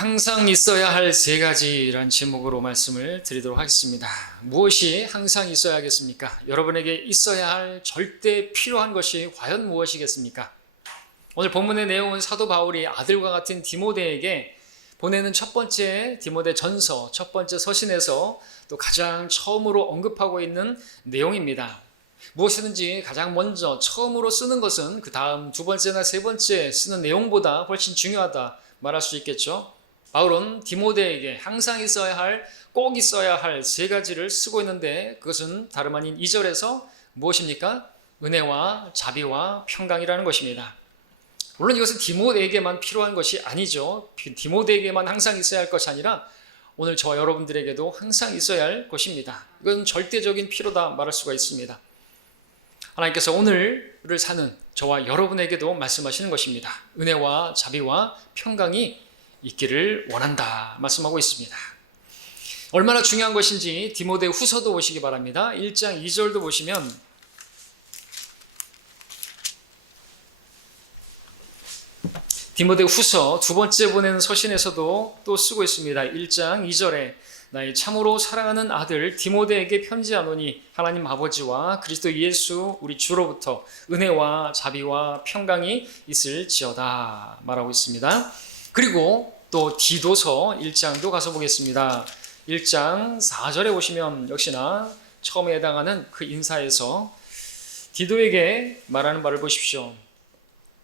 항상 있어야 할 세 가지란 제목으로 말씀을 드리도록 하겠습니다. 무엇이 항상 있어야겠습니까? 여러분에게 있어야 할 절대 필요한 것이 과연 무엇이겠습니까? 오늘 본문의 내용은 사도 바울이 아들과 같은 디모데에게 보내는 첫 번째 디모데 전서, 첫 번째 서신에서 또 가장 처음으로 언급하고 있는 내용입니다. 무엇이든지 가장 먼저 처음으로 쓰는 것은 그 다음 두 번째나 세 번째 쓰는 내용보다 훨씬 중요하다 말할 수 있겠죠. 바울은 디모데에게 항상 있어야 할, 꼭 있어야 할 세 가지를 쓰고 있는데 그것은 다름 아닌 2절에서 무엇입니까? 은혜와 자비와 평강이라는 것입니다. 물론 이것은 디모데에게만 필요한 것이 아니죠. 디모데에게만 항상 있어야 할 것이 아니라 오늘 저와 여러분들에게도 항상 있어야 할 것입니다. 이건 절대적인 필요다 말할 수가 있습니다. 하나님께서 오늘을 사는 저와 여러분에게도 말씀하시는 것입니다. 은혜와 자비와 평강이 있기를 원한다 말씀하고 있습니다. 얼마나 중요한 것인지 디모데 후서도 보시기 바랍니다. 1장 2절도 보시면 디모데 후서 두 번째 보내는 서신에서도 또 쓰고 있습니다. 1장 2절에 나의 참으로 사랑하는 아들 디모데에게 편지하노니 하나님 아버지와 그리스도 예수 우리 주로부터 은혜와 자비와 평강이 있을지어다 말하고 있습니다. 그리고 또 디도서 1장도 가서 보겠습니다. 1장 4절에 보시면 역시나 처음에 해당하는 그 인사에서 디도에게 말하는 바를 보십시오.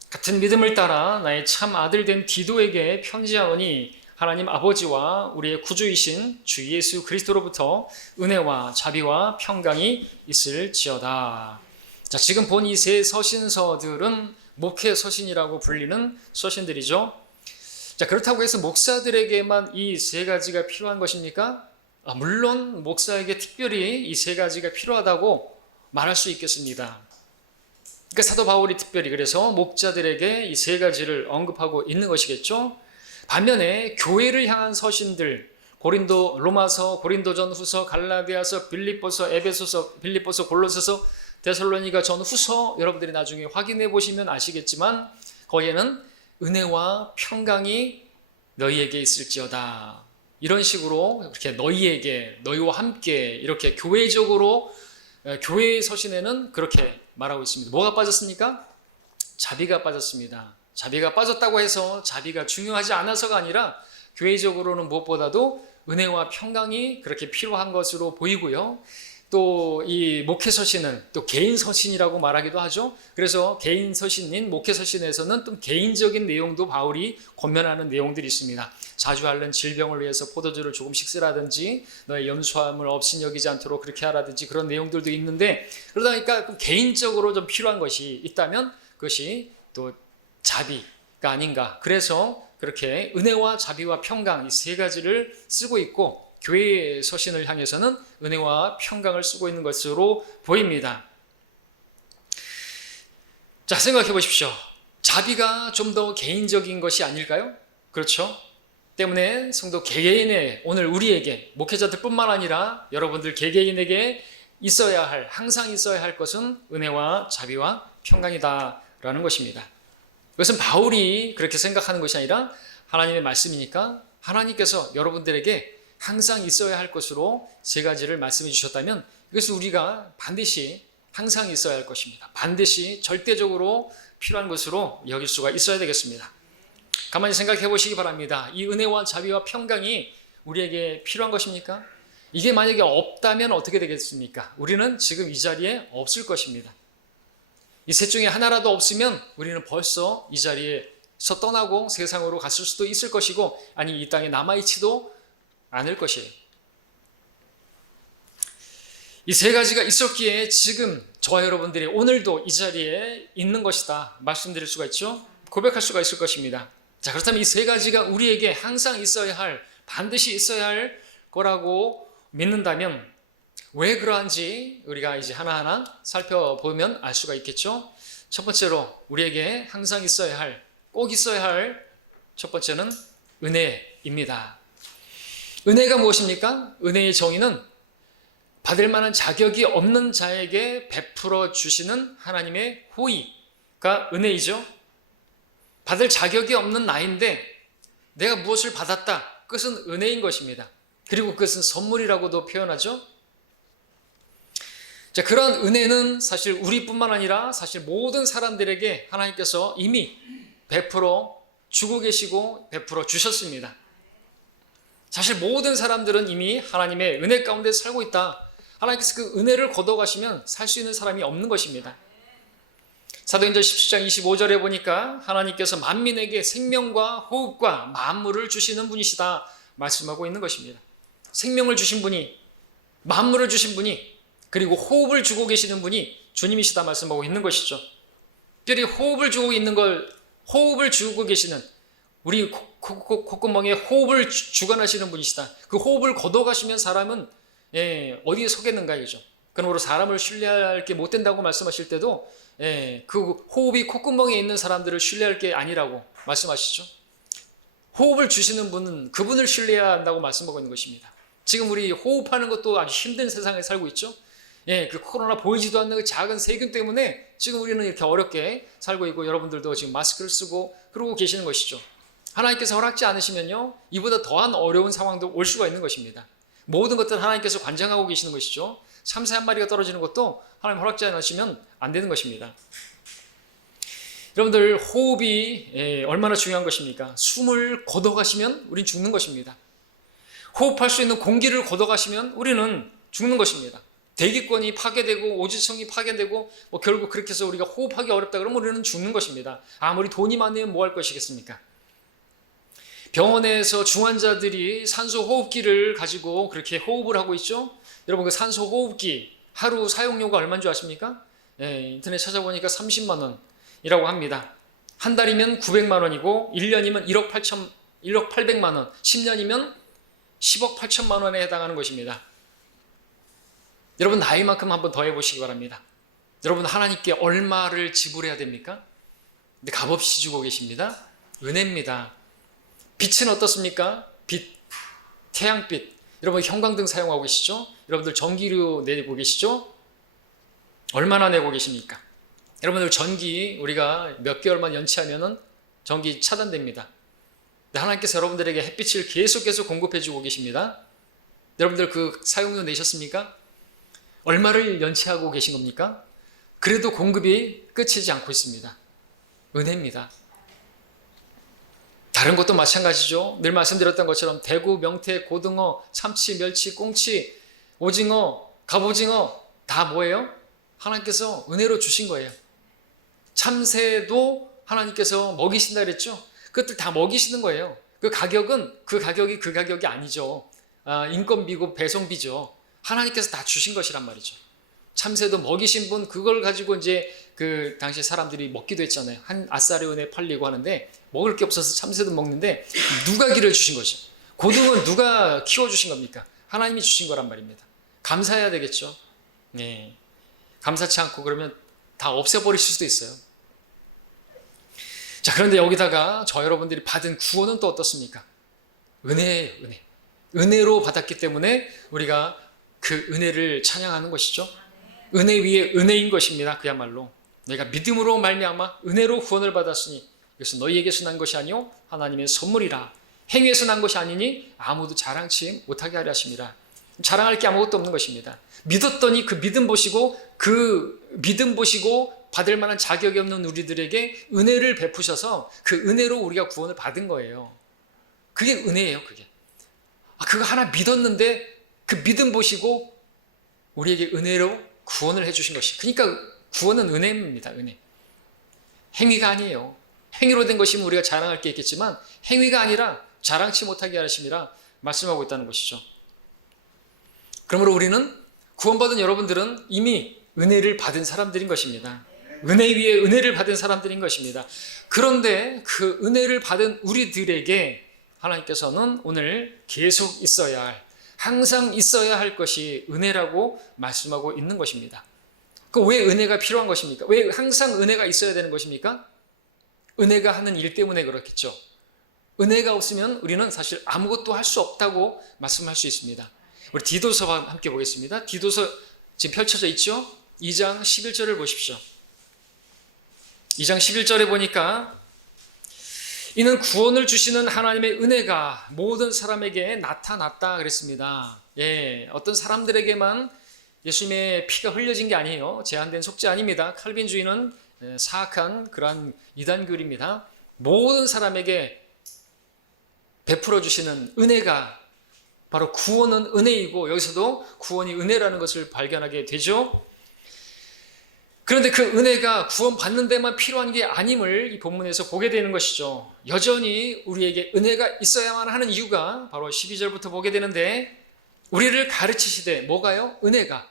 같은 믿음을 따라 나의 참 아들 된 디도에게 편지하노니 하나님 아버지와 우리의 구주이신 주 예수 그리스도로부터 은혜와 자비와 평강이 있을지어다. 자, 지금 본 이 세 서신서들은 목회 서신이라고 불리는 서신들이죠. 자, 그렇다고 해서 목사들에게만 이 세 가지가 필요한 것입니까? 물론 목사에게 특별히 이 세 가지가 필요하다고 말할 수 있겠습니다. 그러니까 사도 바울이 특별히 그래서 목자들에게 이 세 가지를 언급하고 있는 것이겠죠. 반면에 교회를 향한 서신들, 고린도, 로마서, 고린도전 후서, 갈라디아서, 빌립보서, 에베소서, 빌립보서, 골로새서, 데살로니가 전 후서 여러분들이 나중에 확인해 보시면 아시겠지만 거기에는 은혜와 평강이 너희에게 있을지어다. 이런 식으로 이렇게 너희에게, 너희와 함께 이렇게 교회적으로 교회의 서신에는 그렇게 말하고 있습니다. 뭐가 빠졌습니까? 자비가 빠졌습니다. 자비가 빠졌다고 해서 자비가 중요하지 않아서가 아니라 교회적으로는 무엇보다도 은혜와 평강이 그렇게 필요한 것으로 보이고요. 또 이 목회 서신은 또 개인 서신이라고 말하기도 하죠. 그래서 개인 서신인 목회 서신에서는 또 개인적인 내용도 바울이 권면하는 내용들이 있습니다. 자주 앓는 질병을 위해서 포도주를 조금씩 쓰라든지 너의 연수함을 없인 여기지 않도록 그렇게 하라든지 그런 내용들도 있는데 그러다 보니까 개인적으로 좀 필요한 것이 있다면 그것이 또 자비가 아닌가. 그래서 그렇게 은혜와 자비와 평강 이 세 가지를 쓰고 있고 교회의 서신을 향해서는 은혜와 평강을 쓰고 있는 것으로 보입니다. 자, 생각해 보십시오. 자비가 좀 더 개인적인 것이 아닐까요? 그렇죠? 때문에 성도 개개인의 오늘 우리에게 목회자들 뿐만 아니라 여러분들 개개인에게 있어야 할, 항상 있어야 할 것은 은혜와 자비와 평강이다라는 것입니다. 그것은 바울이 그렇게 생각하는 것이 아니라 하나님의 말씀이니까 하나님께서 여러분들에게 항상 있어야 할 것으로 세 가지를 말씀해 주셨다면 이것은 우리가 반드시 항상 있어야 할 것입니다. 반드시 절대적으로 필요한 것으로 여길 수가 있어야 되겠습니다. 가만히 생각해 보시기 바랍니다. 이 은혜와 자비와 평강이 우리에게 필요한 것입니까? 이게 만약에 없다면 어떻게 되겠습니까? 우리는 지금 이 자리에 없을 것입니다. 이 셋 중에 하나라도 없으면 우리는 벌써 이 자리에서 떠나고 세상으로 갔을 수도 있을 것이고 아니 이 땅에 남아있지도 않을 것이에요. 이 세 가지가 있었기에 지금 저와 여러분들이 오늘도 이 자리에 있는 것이다 말씀드릴 수가 있죠. 고백할 수가 있을 것입니다. 자, 그렇다면 이 세 가지가 우리에게 항상 있어야 할, 반드시 있어야 할 거라고 믿는다면 왜 그러한지 우리가 이제 하나하나 살펴보면 알 수가 있겠죠. 첫 번째로 우리에게 항상 있어야 할, 꼭 있어야 할 첫 번째는 은혜입니다. 은혜가 무엇입니까? 은혜의 정의는 받을 만한 자격이 없는 자에게 베풀어 주시는 하나님의 호의가 은혜이죠. 받을 자격이 없는 나인데 내가 무엇을 받았다. 그것은 은혜인 것입니다. 그리고 그것은 선물이라고도 표현하죠. 자, 그러한 은혜는 사실 우리뿐만 아니라 사실 모든 사람들에게 하나님께서 이미 베풀어 주고 계시고 베풀어 주셨습니다. 사실 모든 사람들은 이미 하나님의 은혜 가운데 살고 있다. 하나님께서 그 은혜를 걷어가시면 살 수 있는 사람이 없는 것입니다. 사도행전 17장 25절에 보니까 하나님께서 만민에게 생명과 호흡과 만물을 주시는 분이시다 말씀하고 있는 것입니다. 생명을 주신 분이, 만물을 주신 분이, 그리고 호흡을 주고 계시는 분이 주님이시다 말씀하고 있는 것이죠. 특별히 호흡을 주고 계시는 우리 콧구멍에 호흡을 주관하시는 분이시다. 그 호흡을 걷어가시면 사람은 어디에 서겠는가 이죠. 그러므로 사람을 신뢰할 게 못 된다고 말씀하실 때도 그 호흡이 콧구멍에 있는 사람들을 신뢰할 게 아니라고 말씀하시죠. 호흡을 주시는 분은 그분을 신뢰해야 한다고 말씀하고 있는 것입니다. 지금 우리 호흡하는 것도 아주 힘든 세상에 살고 있죠. 그 코로나 보이지도 않는 그 작은 세균 때문에 지금 우리는 이렇게 어렵게 살고 있고 여러분들도 지금 마스크를 쓰고 그러고 계시는 것이죠. 하나님께서 허락지 않으시면요, 이보다 더한 어려운 상황도 올 수가 있는 것입니다. 모든 것들 하나님께서 관장하고 계시는 것이죠. 참새 한 마리가 떨어지는 것도 하나님 허락지 않으시면 안 되는 것입니다. 여러분들, 호흡이 얼마나 중요한 것입니까? 숨을 걷어가시면 우린 죽는 것입니다. 호흡할 수 있는 공기를 걷어가시면 우리는 죽는 것입니다. 대기권이 파괴되고 오지층이 파괴되고 결국 그렇게 해서 우리가 호흡하기 어렵다 그러면 우리는 죽는 것입니다. 아무리 돈이 많으면 뭐 할 것이겠습니까? 병원에서 중환자들이 산소 호흡기를 가지고 그렇게 호흡을 하고 있죠. 여러분, 그 산소 호흡기 하루 사용료가 얼마인 줄 아십니까? 인터넷 찾아보니까 30만 원이라고 합니다. 한 달이면 900만 원이고 1년이면 1억 800만 원, 10년이면 10억 8천만 원에 해당하는 것입니다. 여러분, 나이만큼 한번 더 해보시기 바랍니다. 여러분, 하나님께 얼마를 지불해야 됩니까? 근데 값없이 주고 계십니다. 은혜입니다. 빛은 어떻습니까? 빛, 태양빛. 여러분, 형광등 사용하고 계시죠? 여러분들 전기료 내고 계시죠? 얼마나 내고 계십니까? 여러분들 전기 우리가 몇 개월만 연체하면은 전기 차단됩니다. 하나님께서 여러분들에게 햇빛을 계속 공급해 주고 계십니다. 여러분들 그 사용료 내셨습니까? 얼마를 연체하고 계신 겁니까? 그래도 공급이 끝이지 않고 있습니다. 은혜입니다. 다른 것도 마찬가지죠. 늘 말씀드렸던 것처럼 대구, 명태, 고등어, 참치, 멸치, 꽁치, 오징어, 갑오징어 다 뭐예요? 하나님께서 은혜로 주신 거예요. 참새도 하나님께서 먹이신다 그랬죠. 그것들 다 먹이시는 거예요. 그 가격이 아니죠. 인건비고 배송비죠. 하나님께서 다 주신 것이란 말이죠. 참새도 먹이신 분, 그걸 가지고 이제 그 당시 사람들이 먹기도 했잖아요. 한 아사리온에 팔리고 하는데 먹을 게 없어서 참새도 먹는데 누가 기를 주신 것이죠. 고등은 누가 키워주신 겁니까? 하나님이 주신 거란 말입니다. 감사해야 되겠죠. 네. 감사치 않고 그러면 다 없애버리실 수도 있어요. 자, 그런데 여기다가 저 여러분들이 받은 구원은 또 어떻습니까? 은혜예요, 은혜. 은혜로 받았기 때문에 우리가 그 은혜를 찬양하는 것이죠. 은혜 위에 은혜인 것입니다. 그야말로 너희가 믿음으로 말미암아 은혜로 구원을 받았으니 이것은 너희에게서 난 것이 아니요 하나님의 선물이라. 행위에서 난 것이 아니니 아무도 자랑치 못하게 하려 하심이라. 자랑할 게 아무것도 없는 것입니다. 믿었더니 그 믿음 보시고 받을 만한 자격이 없는 우리들에게 은혜를 베푸셔서 그 은혜로 우리가 구원을 받은 거예요. 그게 은혜예요. 그게 그거 하나 믿었는데 그 믿음 보시고 우리에게 은혜로 구원을 해주신 것이. 그러니까 구원은 은혜입니다. 은혜. 행위가 아니에요. 행위로 된 것이면 우리가 자랑할 게 있겠지만 행위가 아니라 자랑치 못하게 하심이라 말씀하고 있다는 것이죠. 그러므로 우리는 구원받은 여러분들은 이미 은혜를 받은 사람들인 것입니다. 은혜 위에 은혜를 받은 사람들인 것입니다. 그런데 그 은혜를 받은 우리들에게 하나님께서는 오늘 계속 있어야 할, 항상 있어야 할 것이 은혜라고 말씀하고 있는 것입니다. 왜 은혜가 필요한 것입니까? 왜 항상 은혜가 있어야 되는 것입니까? 은혜가 하는 일 때문에 그렇겠죠. 은혜가 없으면 우리는 사실 아무것도 할 수 없다고 말씀할 수 있습니다. 우리 디도서와 함께 보겠습니다. 디도서 지금 펼쳐져 있죠? 2장 11절을 보십시오. 2장 11절에 보니까 이는 구원을 주시는 하나님의 은혜가 모든 사람에게 나타났다 그랬습니다. 어떤 사람들에게만 예수님의 피가 흘려진 게 아니에요. 제한된 속죄 아닙니다. 칼빈주의는 사악한 그러한 이단교리입니다. 모든 사람에게 베풀어 주시는 은혜가 바로 구원은 은혜이고, 여기서도 구원이 은혜라는 것을 발견하게 되죠. 그런데 그 은혜가 구원받는 데만 필요한 게 아님을 이 본문에서 보게 되는 것이죠. 여전히 우리에게 은혜가 있어야만 하는 이유가 바로 12절부터 보게 되는데, 우리를 가르치시되, 뭐가요? 은혜가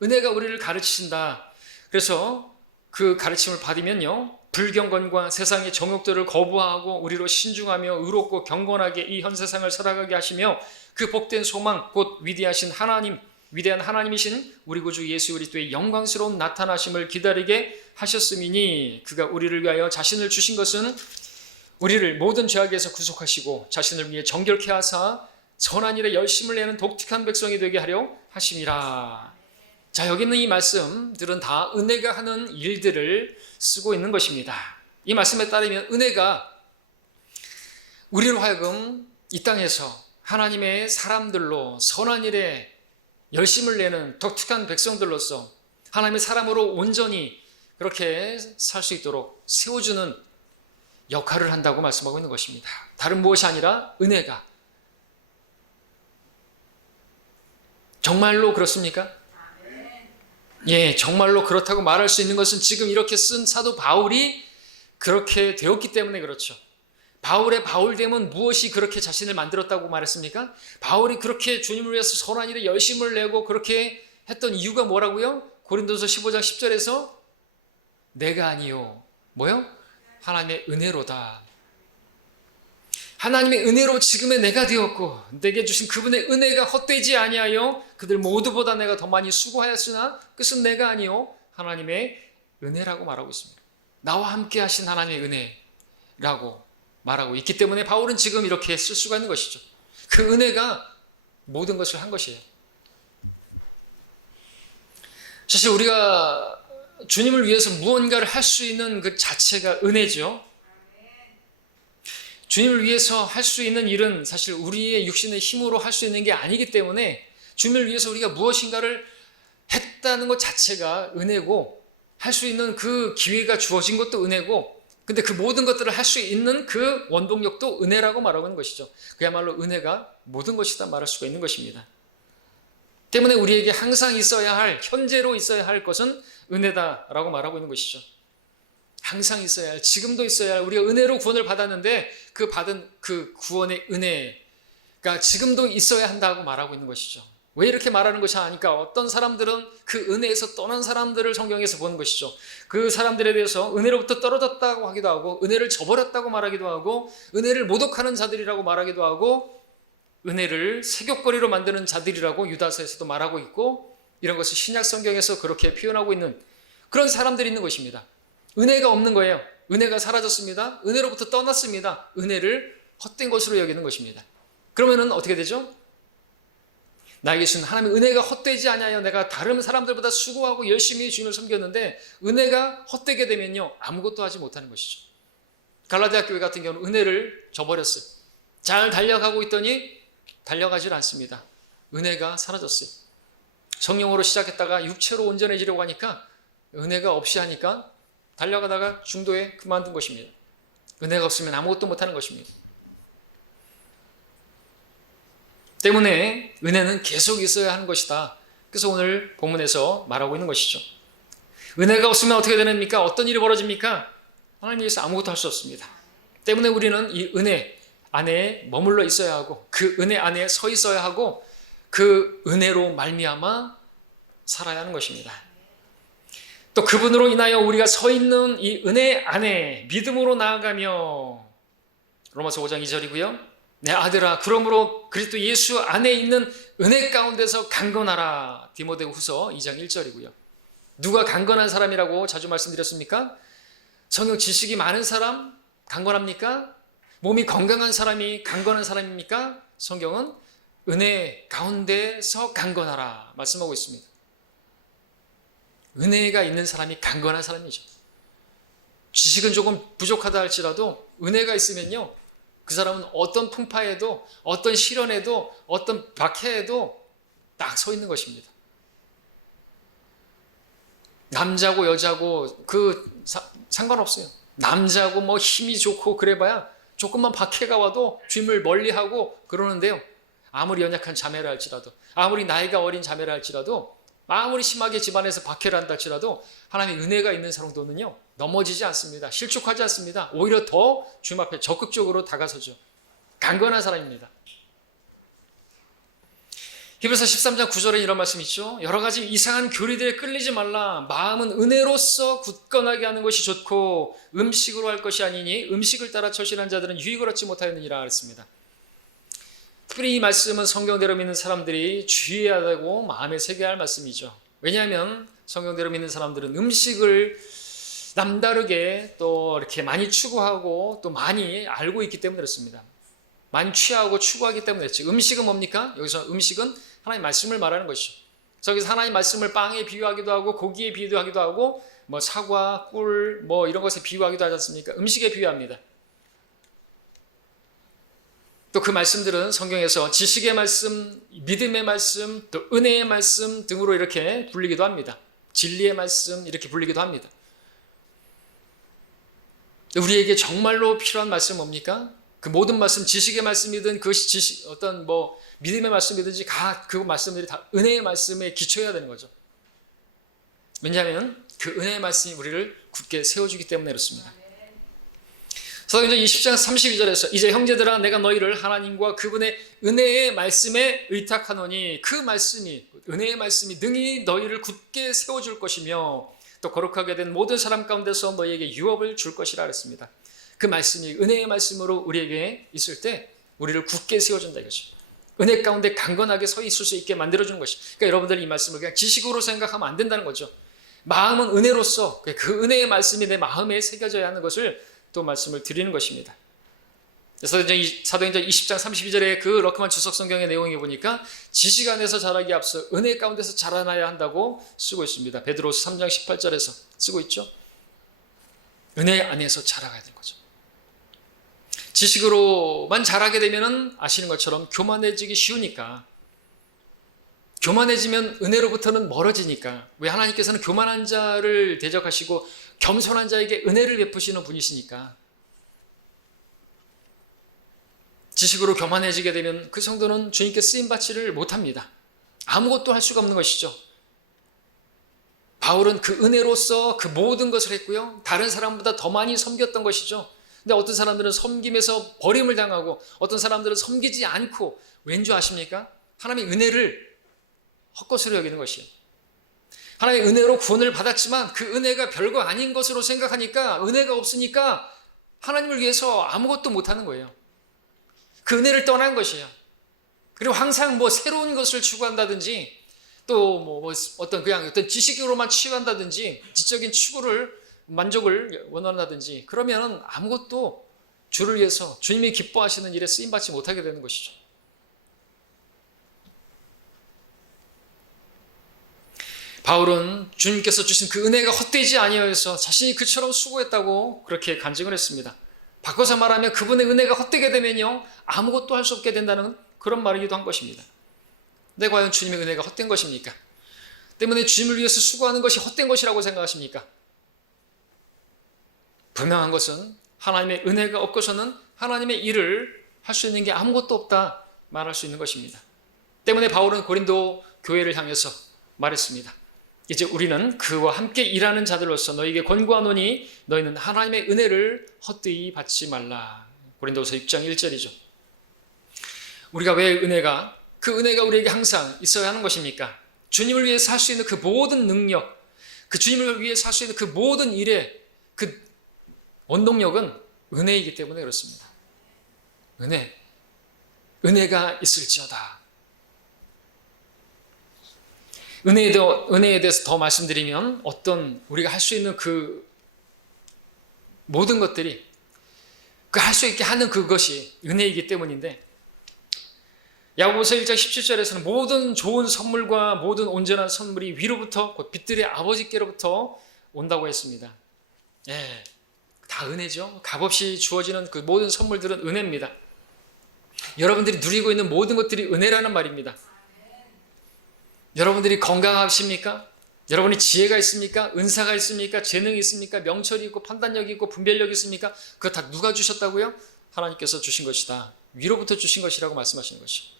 우리를 가르치신다. 그래서 그 가르침을 받으면요, 불경건과 세상의 정욕들을 거부하고 우리로 신중하며 의롭고 경건하게 이 현 세상을 살아가게 하시며, 그 복된 소망 곧 위대한 하나님이신 우리 구주 예수 그리스도의 영광스러운 나타나심을 기다리게 하셨음이니, 그가 우리를 위하여 자신을 주신 것은 우리를 모든 죄악에서 구속하시고 자신을 위해 정결케 하사 선한 일에 열심을 내는 독특한 백성이 되게 하려 하심이라. 자, 여기 있는 이 말씀들은 다 은혜가 하는 일들을 쓰고 있는 것입니다. 이 말씀에 따르면 은혜가 우리로 하여금 이 땅에서 하나님의 사람들로 선한 일에 열심을 내는 독특한 백성들로서 하나님의 사람으로 온전히 그렇게 살 수 있도록 세워주는 역할을 한다고 말씀하고 있는 것입니다. 다른 무엇이 아니라 은혜가. 정말로 그렇습니까? 정말로 그렇다고 말할 수 있는 것은 지금 이렇게 쓴 사도 바울이 그렇게 되었기 때문에 그렇죠. 바울의 바울됨은 무엇이 그렇게 자신을 만들었다고 말했습니까? 바울이 그렇게 주님을 위해서 선한 일에 열심을 내고 그렇게 했던 이유가 뭐라고요? 고린도서 15장 10절에서 내가 아니요, 뭐요? 하나님의 은혜로다. 하나님의 은혜로 지금의 내가 되었고, 내게 주신 그분의 은혜가 헛되지 아니하여 그들 모두보다 내가 더 많이 수고하였으나 끝은 내가 아니요, 하나님의 은혜라고 말하고 있습니다. 나와 함께 하신 하나님의 은혜라고 말하고 있기 때문에 바울은 지금 이렇게 쓸 수가 있는 것이죠. 그 은혜가 모든 것을 한 것이에요. 사실 우리가 주님을 위해서 무언가를 할 수 있는 그 자체가 은혜죠. 주님을 위해서 할 수 있는 일은 사실 우리의 육신의 힘으로 할 수 있는 게 아니기 때문에 주님을 위해서 우리가 무엇인가를 했다는 것 자체가 은혜고, 할 수 있는 그 기회가 주어진 것도 은혜고, 근데 그 모든 것들을 할 수 있는 그 원동력도 은혜라고 말하고 있는 것이죠. 그야말로 은혜가 모든 것이다 말할 수가 있는 것입니다. 때문에 우리에게 항상 있어야 할, 현재로 있어야 할 것은 은혜다라고 말하고 있는 것이죠. 항상 있어야 할, 지금도 있어야 할, 우리가 은혜로 구원을 받았는데 그 받은 그 구원의 은혜가 지금도 있어야 한다고 말하고 있는 것이죠. 왜 이렇게 말하는 것이 아니까 어떤 사람들은 그 은혜에서 떠난 사람들을 성경에서 보는 것이죠. 그 사람들에 대해서 은혜로부터 떨어졌다고 하기도 하고, 은혜를 저버렸다고 말하기도 하고, 은혜를 모독하는 자들이라고 말하기도 하고, 은혜를 세격거리로 만드는 자들이라고 유다서에서도 말하고 있고, 이런 것을 신약 성경에서 그렇게 표현하고 있는 그런 사람들이 있는 것입니다. 은혜가 없는 거예요. 은혜가 사라졌습니다. 은혜로부터 떠났습니다. 은혜를 헛된 것으로 여기는 것입니다. 그러면은 어떻게 되죠? 나에게 주신 하나님의 은혜가 헛되지 않아요. 내가 다른 사람들보다 수고하고 열심히 주님을 섬겼는데 은혜가 헛되게 되면요, 아무것도 하지 못하는 것이죠. 갈라디아 교회 같은 경우는 은혜를 저버렸어요. 잘 달려가고 있더니 달려가질 않습니다. 은혜가 사라졌어요. 성령으로 시작했다가 육체로 온전해지려고 하니까 은혜가 없이 하니까 달려가다가 중도에 그만둔 것입니다. 은혜가 없으면 아무것도 못하는 것입니다. 때문에 은혜는 계속 있어야 하는 것이다. 그래서 오늘 본문에서 말하고 있는 것이죠. 은혜가 없으면 어떻게 되십니까? 어떤 일이 벌어집니까? 하나님 위해서 아무것도 할 수 없습니다. 때문에 우리는 이 은혜 안에 머물러 있어야 하고, 그 은혜 안에 서 있어야 하고, 그 은혜로 말미암아 살아야 하는 것입니다. 또 그분으로 인하여 우리가 서 있는 이 은혜 안에 믿음으로 나아가며, 로마서 5장 2절이고요. 내 아들아, 그러므로 그리스도 예수 안에 있는 은혜 가운데서 강건하라. 디모데후서 2장 1절이고요. 누가 강건한 사람이라고 자주 말씀드렸습니까? 성경 지식이 많은 사람 강건합니까? 몸이 건강한 사람이 강건한 사람입니까? 성경은 은혜 가운데서 강건하라 말씀하고 있습니다. 은혜가 있는 사람이 강건한 사람이죠. 지식은 조금 부족하다 할지라도 은혜가 있으면요, 그 사람은 어떤 풍파에도, 어떤 시련에도, 어떤 박해에도 딱 서 있는 것입니다. 남자고 여자고 상관없어요. 남자고 뭐 힘이 좋고 그래봐야 조금만 박해가 와도 주님을 멀리하고 그러는데요, 아무리 연약한 자매라 할지라도, 아무리 나이가 어린 자매라 할지라도, 아무리 심하게 집안에서 박해를 한다 할지라도 하나님의 은혜가 있는 사람도는요, 넘어지지 않습니다. 실족하지 않습니다. 오히려 더 주님 앞에 적극적으로 다가서죠. 강건한 사람입니다. 히브리서 13장 9절에 이런 말씀이 있죠. 여러 가지 이상한 교리들에 끌리지 말라. 마음은 은혜로서 굳건하게 하는 것이 좋고 음식으로 할 것이 아니니 음식을 따라 처신한 자들은 유익을 얻지 못하였느니라 그랬습니다. 특별히 이 말씀은 성경대로 믿는 사람들이 주의해야 되고 마음에 새겨야 할 말씀이죠. 왜냐하면 성경대로 믿는 사람들은 음식을 남다르게 또 이렇게 많이 추구하고 또 많이 알고 있기 때문에 그렇습니다. 많이 취하고 추구하기 때문에 그렇지. 음식은 뭡니까? 여기서 음식은 하나님 말씀을 말하는 것이죠. 여기서 하나님 말씀을 빵에 비유하기도 하고 고기에 비유하기도 하고 뭐 사과, 꿀 뭐 이런 것에 비유하기도 하지 않습니까? 음식에 비유합니다. 또 그 말씀들은 성경에서 지식의 말씀, 믿음의 말씀, 또 은혜의 말씀 등으로 이렇게 불리기도 합니다. 진리의 말씀 이렇게 불리기도 합니다. 우리에게 정말로 필요한 말씀은 뭡니까? 그 모든 말씀, 지식의 말씀이든 그것이 어떤 뭐 믿음의 말씀이든지 그 말씀들이 다 은혜의 말씀에 기초해야 되는 거죠. 왜냐하면 그 은혜의 말씀이 우리를 굳게 세워주기 때문에 그렇습니다. 사도행전 20장 32절에서 이제 형제들아 내가 너희를 하나님과 그분의 은혜의 말씀에 의탁하노니 그 말씀이, 은혜의 말씀이 능히 너희를 굳게 세워줄 것이며 또 거룩하게 된 모든 사람 가운데서 너희에게 유업을 줄 것이라 그랬습니다. 그 말씀이 은혜의 말씀으로 우리에게 있을 때 우리를 굳게 세워준다 이거죠. 은혜 가운데 강건하게 서 있을 수 있게 만들어주는 것이. 그러니까 여러분들이 이 말씀을 그냥 지식으로 생각하면 안 된다는 거죠. 마음은 은혜로서 그 은혜의 말씀이 내 마음에 새겨져야 하는 것을 또 말씀을 드리는 것입니다. 사도행전 20장 32절에 그 러크만 주석 성경의 내용에 보니까 지식 안에서 자라기 앞서 은혜 가운데서 자라나야 한다고 쓰고 있습니다. 베드로서 3장 18절에서 쓰고 있죠. 은혜 안에서 자라가야 되는 거죠. 지식으로만 자라게 되면 아시는 것처럼 교만해지기 쉬우니까, 교만해지면 은혜로부터는 멀어지니까. 왜? 하나님께서는 교만한 자를 대적하시고 겸손한 자에게 은혜를 베푸시는 분이시니까. 지식으로 교만해지게 되면 그 성도는 주님께 쓰임받지를 못합니다. 아무것도 할 수가 없는 것이죠. 바울은 그 은혜로서 그 모든 것을 했고요, 다른 사람보다 더 많이 섬겼던 것이죠. 근데 어떤 사람들은 섬김에서 버림을 당하고 어떤 사람들은 섬기지 않고, 왠지 아십니까? 하나님의 은혜를 헛것으로 여기는 것이에요. 하나님의 은혜로 구원을 받았지만 그 은혜가 별거 아닌 것으로 생각하니까, 은혜가 없으니까 하나님을 위해서 아무것도 못하는 거예요. 그 은혜를 떠난 것이에요. 그리고 항상 뭐 새로운 것을 추구한다든지 또 어떤 지식으로만 치유한다든지 지적인 만족을 원한다든지, 그러면 아무것도 주를 위해서 주님이 기뻐하시는 일에 쓰임받지 못하게 되는 것이죠. 바울은 주님께서 주신 그 은혜가 헛되지 아니하여서 자신이 그처럼 수고했다고 그렇게 간증을 했습니다. 바꿔서 말하면 그분의 은혜가 헛되게 되면요, 아무것도 할 수 없게 된다는 그런 말이기도 한 것입니다. 근데 과연 주님의 은혜가 헛된 것입니까? 때문에 주님을 위해서 수고하는 것이 헛된 것이라고 생각하십니까? 분명한 것은 하나님의 은혜가 없고서는 하나님의 일을 할 수 있는 게 아무것도 없다 말할 수 있는 것입니다. 때문에 바울은 고린도 교회를 향해서 말했습니다. 이제 우리는 그와 함께 일하는 자들로서 너희에게 권고하노니 너희는 하나님의 은혜를 헛되이 받지 말라. 고린도서 6장 1절이죠. 우리가 왜 그 은혜가 우리에게 항상 있어야 하는 것입니까? 주님을 위해서 할 수 있는 그 모든 능력, 그 주님을 위해서 할 수 있는 그 모든 일의 그 원동력은 은혜이기 때문에 그렇습니다. 은혜가 있을지어다. 은혜에 대해서 더 말씀드리면 우리가 할 수 있는 그 모든 것들이 할 수 있게 하는 그것이 은혜이기 때문인데, 야고보서 1장 17절에서는 모든 좋은 선물과 모든 온전한 선물이 위로부터 곧 빛들의 아버지께로부터 온다고 했습니다. 예, 다 은혜죠. 값없이 주어지는 그 모든 선물들은 은혜입니다. 여러분들이 누리고 있는 모든 것들이 은혜라는 말입니다. 여러분들이 건강하십니까? 여러분이 지혜가 있습니까? 은사가 있습니까? 재능이 있습니까? 명철이 있고 판단력이 있고 분별력이 있습니까? 그거 다 누가 주셨다고요? 하나님께서 주신 것이다. 위로부터 주신 것이라고 말씀하시는 것이죠.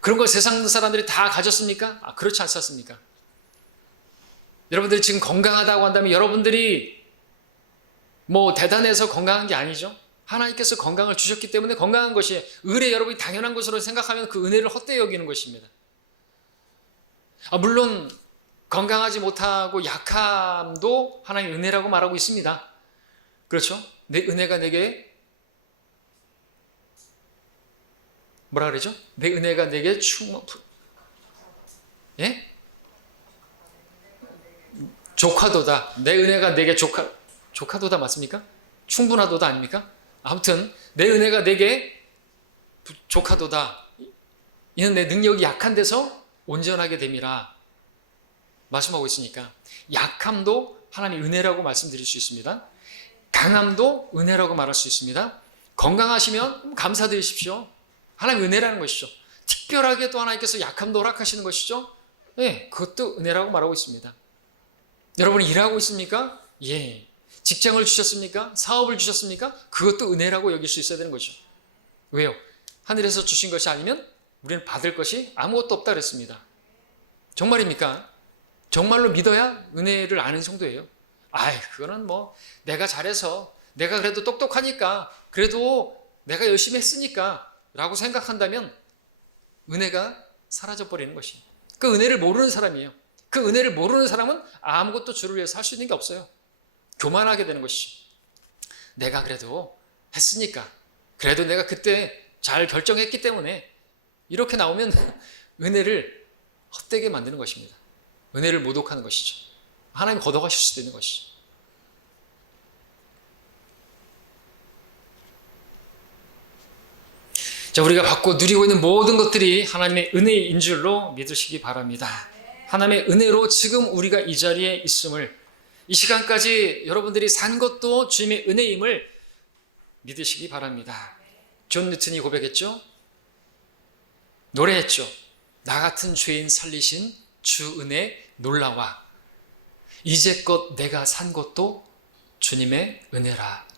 그런 걸 세상 사람들이 다 가졌습니까? 그렇지 않습니까? 여러분들이 지금 건강하다고 한다면 여러분들이 뭐 대단해서 건강한 게 아니죠. 하나님께서 건강을 주셨기 때문에 건강한 것이 의뢰 여러분이 당연한 것으로 생각하면 그 은혜를 헛되이 여기는 것입니다. 물론 건강하지 못하고 약함도 하나님의 은혜라고 말하고 있습니다. 그렇죠? 내 은혜가 내게 뭐라 그러죠? 내 은혜가 내게 예? 조카도다. 내 은혜가 내게 조카도다 맞습니까? 충분하도다 아닙니까? 아무튼 내 은혜가 내게 조카도다. 이는 내 능력이 약한 데서 온전하게 됨이라 말씀하고 있으니까 약함도 하나님의 은혜라고 말씀드릴 수 있습니다. 강함도 은혜라고 말할 수 있습니다. 건강하시면 감사드리십시오. 하나님의 은혜라는 것이죠. 특별하게 또 하나님께서 약함도 허락하시는 것이죠. 네, 그것도 은혜라고 말하고 있습니다. 여러분이 일하고 있습니까? 예. 직장을 주셨습니까? 사업을 주셨습니까? 그것도 은혜라고 여길 수 있어야 되는 거죠. 왜요? 하늘에서 주신 것이 아니면 우리는 받을 것이 아무것도 없다 그랬습니다. 정말입니까? 정말로 믿어야 은혜를 아는 정도예요. 그거는 뭐 내가 잘해서 내가 그래도 똑똑하니까 그래도 내가 열심히 했으니까 라고 생각한다면 은혜가 사라져버리는 것입니다. 그 은혜를 모르는 사람이에요. 그 은혜를 모르는 사람은 아무것도 주를 위해서 할 수 있는 게 없어요. 교만하게 되는 것이죠. 내가 그래도 했으니까 그래도 내가 그때 잘 결정했기 때문에 이렇게 나오면 은혜를 헛되게 만드는 것입니다. 은혜를 모독하는 것이죠. 하나님 거둬가실 수도 있는 것이죠. 자, 우리가 받고 누리고 있는 모든 것들이 하나님의 은혜인 줄로 믿으시기 바랍니다. 하나님의 은혜로 지금 우리가 이 자리에 있음을, 이 시간까지 여러분들이 산 것도 주님의 은혜임을 믿으시기 바랍니다. 존 뉴턴이 고백했죠. 노래했죠. 나 같은 죄인 살리신 주 은혜 놀라와. 이제껏 내가 산 것도 주님의 은혜라.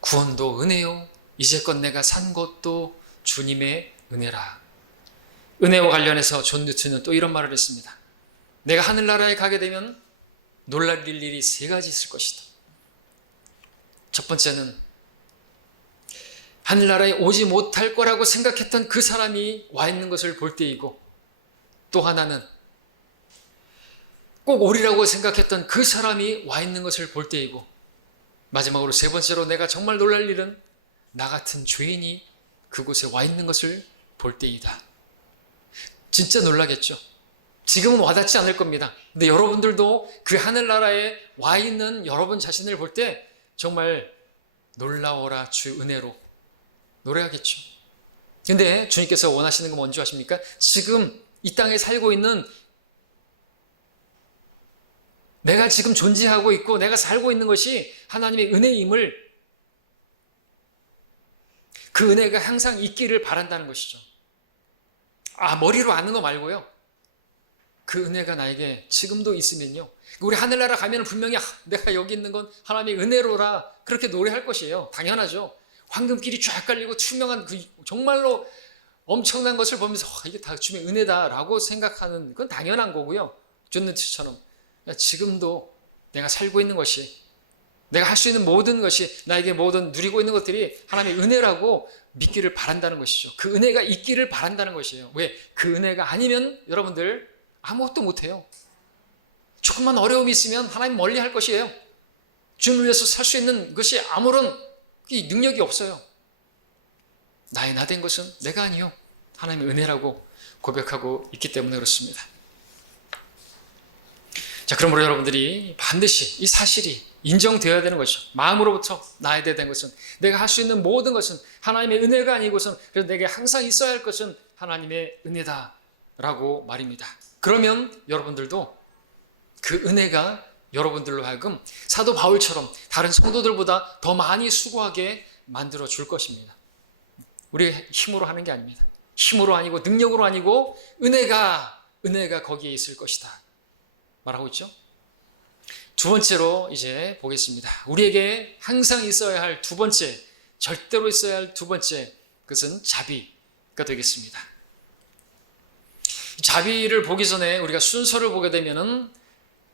구원도 은혜요. 이제껏 내가 산 것도 주님의 은혜라. 은혜와 관련해서 존 뉴턴은 또 이런 말을 했습니다. 내가 하늘나라에 가게 되면 놀랄 일이 세 가지 있을 것이다. 첫 번째는 하늘나라에 오지 못할 거라고 생각했던 그 사람이 와 있는 것을 볼 때이고, 또 하나는 꼭 오리라고 생각했던 그 사람이 와 있는 것을 볼 때이고, 마지막으로 세 번째로 내가 정말 놀랄 일은 나 같은 죄인이 그곳에 와 있는 것을 볼 때이다. 진짜 놀라겠죠. 지금은 와닿지 않을 겁니다. 근데 여러분들도 그 하늘나라에 와 있는 여러분 자신을 볼 때 정말 놀라워라 주 은혜로 노래하겠죠. 근데 주님께서 원하시는 건 뭔지 아십니까? 지금 이 땅에 살고 있는 내가 지금 존재하고 있고 내가 살고 있는 것이 하나님의 은혜임을, 그 은혜가 항상 있기를 바란다는 것이죠. 머리로 아는 거 말고요. 그 은혜가 나에게 지금도 있으면요. 우리 하늘나라 가면 분명히 내가 여기 있는 건 하나님의 은혜로라 그렇게 노래할 것이에요. 당연하죠. 황금길이 쫙 깔리고 투명한 그 정말로 엄청난 것을 보면서 이게 다 주님의 은혜다라고 생각하는 건 당연한 거고요. 존 뉴턴처럼 지금도 내가 살고 있는 것이, 내가 할 수 있는 모든 것이, 나에게 모든 누리고 있는 것들이 하나님의 은혜라고 믿기를 바란다는 것이죠. 그 은혜가 있기를 바란다는 것이에요. 왜? 그 은혜가 아니면 여러분들 아무것도 못해요. 조금만 어려움이 있으면 하나님 멀리 할 것이에요. 주님을 위해서 살 수 있는 것이 아무런 능력이 없어요. 나의 나 된 것은 내가 아니요 하나님의 은혜라고 고백하고 있기 때문에 그렇습니다. 자, 그러므로 여러분들이 반드시 이 사실이 인정되어야 되는 것이죠. 마음으로부터 나에 대한 것은, 내가 할 수 있는 모든 것은 하나님의 은혜가 아니고선, 그래서 내게 항상 있어야 할 것은 하나님의 은혜다라고 말입니다. 그러면 여러분들도 그 은혜가 여러분들로 하여금 사도 바울처럼 다른 성도들보다 더 많이 수고하게 만들어 줄 것입니다. 우리가 힘으로 하는 게 아닙니다. 힘으로 아니고 능력으로 아니고 은혜가 거기에 있을 것이다 말하고 있죠. 두 번째로 이제 보겠습니다. 우리에게 항상 있어야 할 두 번째, 절대로 있어야 할 두 번째, 그것은 자비가 되겠습니다. 자비를 보기 전에 우리가 순서를 보게 되면은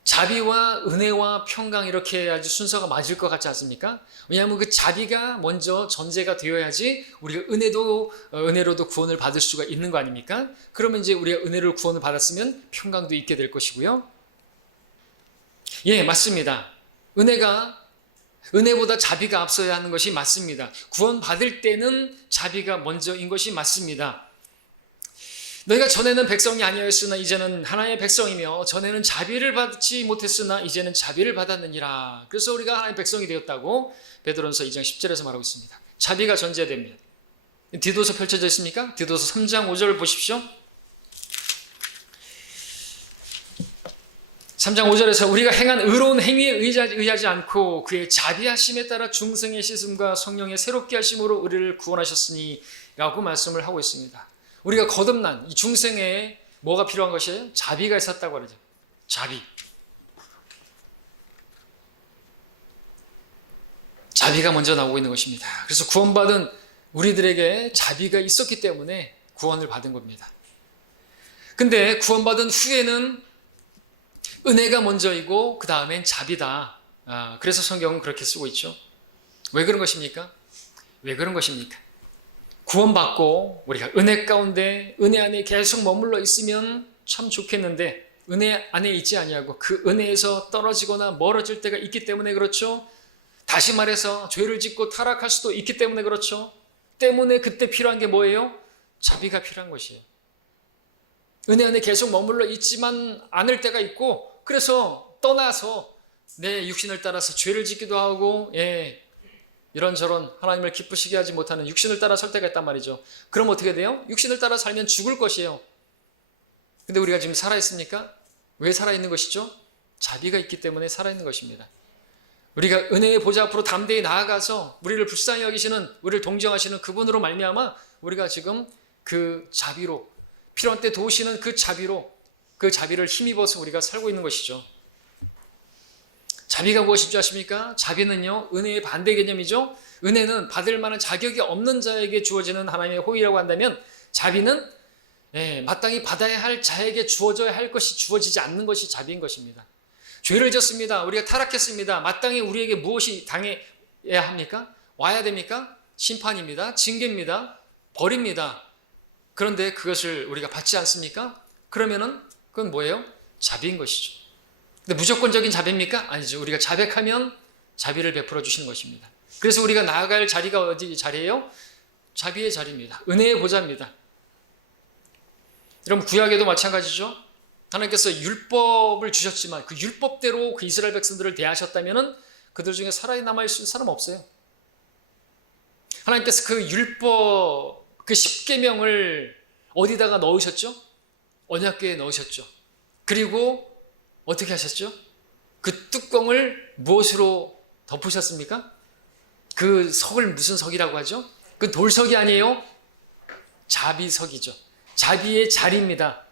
자비와 은혜와 평강 이렇게 해야지 순서가 맞을 것 같지 않습니까? 왜냐하면 그 자비가 먼저 전제가 되어야지 우리가 은혜로도 구원을 받을 수가 있는 거 아닙니까? 그러면 이제 우리가 은혜로 구원을 받았으면 평강도 있게 될 것이고요. 예, 맞습니다. 은혜보다 자비가 앞서야 하는 것이 맞습니다. 구원 받을 때는 자비가 먼저인 것이 맞습니다. 너희가 전에는 백성이 아니었으나 이제는 하나님의 백성이며 전에는 자비를 받지 못했으나 이제는 자비를 받았느니라. 그래서 우리가 하나님의 백성이 되었다고 베드로전서 2장 10절에서 말하고 있습니다. 자비가 전제됩니다. 디도서 펼쳐져 있습니까? 디도서 3장 5절을 보십시오. 3장 5절에서 우리가 행한 의로운 행위에 의하지 않고 그의 자비하심에 따라 중생의 씻음과 성령의 새롭게 하심으로 우리를 구원하셨으니 라고 말씀을 하고 있습니다. 우리가 거듭난 이 중생에 뭐가 필요한 것이에요? 자비가 있었다고 그러죠. 자비가 먼저 나오고 있는 것입니다. 그래서 구원받은 우리들에게 자비가 있었기 때문에 구원을 받은 겁니다. 근데 구원받은 후에는 은혜가 먼저이고 그 다음엔 자비다. 그래서 성경은 그렇게 쓰고 있죠. 왜 그런 것입니까? 구원받고 우리가 은혜 가운데 은혜 안에 계속 머물러 있으면 참 좋겠는데 은혜 안에 있지 아니하고 그 은혜에서 떨어지거나 멀어질 때가 있기 때문에 그렇죠. 다시 말해서 죄를 짓고 타락할 수도 있기 때문에 그렇죠. 때문에 그때 필요한 게 뭐예요? 자비가 필요한 것이에요. 은혜 안에 계속 머물러 있지만 않을 때가 있고 그래서 떠나서 내 육신을 따라서 죄를 짓기도 하고 이런저런 하나님을 기쁘시게 하지 못하는 육신을 따라 설 때가 있단 말이죠. 그럼 어떻게 돼요? 육신을 따라 살면 죽을 것이에요. 근데 우리가 지금 살아있습니까? 왜 살아있는 것이죠? 자비가 있기 때문에 살아있는 것입니다. 우리가 은혜의 보좌 앞으로 담대히 나아가서 우리를 불쌍히 여기시는, 우리를 동정하시는 그분으로 말미암아 우리가 지금 그 자비로, 필요한 때 도우시는 그 자비를 힘입어서 우리가 살고 있는 것이죠. 자비가 무엇인 줄 아십니까? 자비는요, 은혜의 반대 개념이죠. 은혜는 받을 만한 자격이 없는 자에게 주어지는 하나님의 호의라고 한다면, 자비는 마땅히 받아야 할 자에게 주어져야 할 것이 주어지지 않는 것이 자비인 것입니다. 죄를 졌습니다. 우리가 타락했습니다. 마땅히 우리에게 무엇이 당해야 합니까? 와야 됩니까? 심판입니다. 징계입니다. 벌입니다. 그런데 그것을 우리가 받지 않습니까? 그러면은 그건 뭐예요? 자비인 것이죠. 근데 무조건적인 자비입니까? 아니죠. 우리가 자백하면 자비를 베풀어 주시는 것입니다. 그래서 우리가 나아갈 자리가 어디 자리예요? 자비의 자리입니다. 은혜의 보좌입니다. 여러분, 구약에도 마찬가지죠. 하나님께서 율법을 주셨지만 그 율법대로 그 이스라엘 백성들을 대하셨다면 그들 중에 살아남아 있을 사람 없어요. 하나님께서 그 율법, 그 십계명을 어디다가 넣으셨죠? 언약궤에 넣으셨죠. 그리고 어떻게 하셨죠? 그 뚜껑을 무엇으로 덮으셨습니까? 그 석을 무슨 석이라고 하죠? 그 돌석이 아니에요? 자비석이죠. 자비의 자리입니다.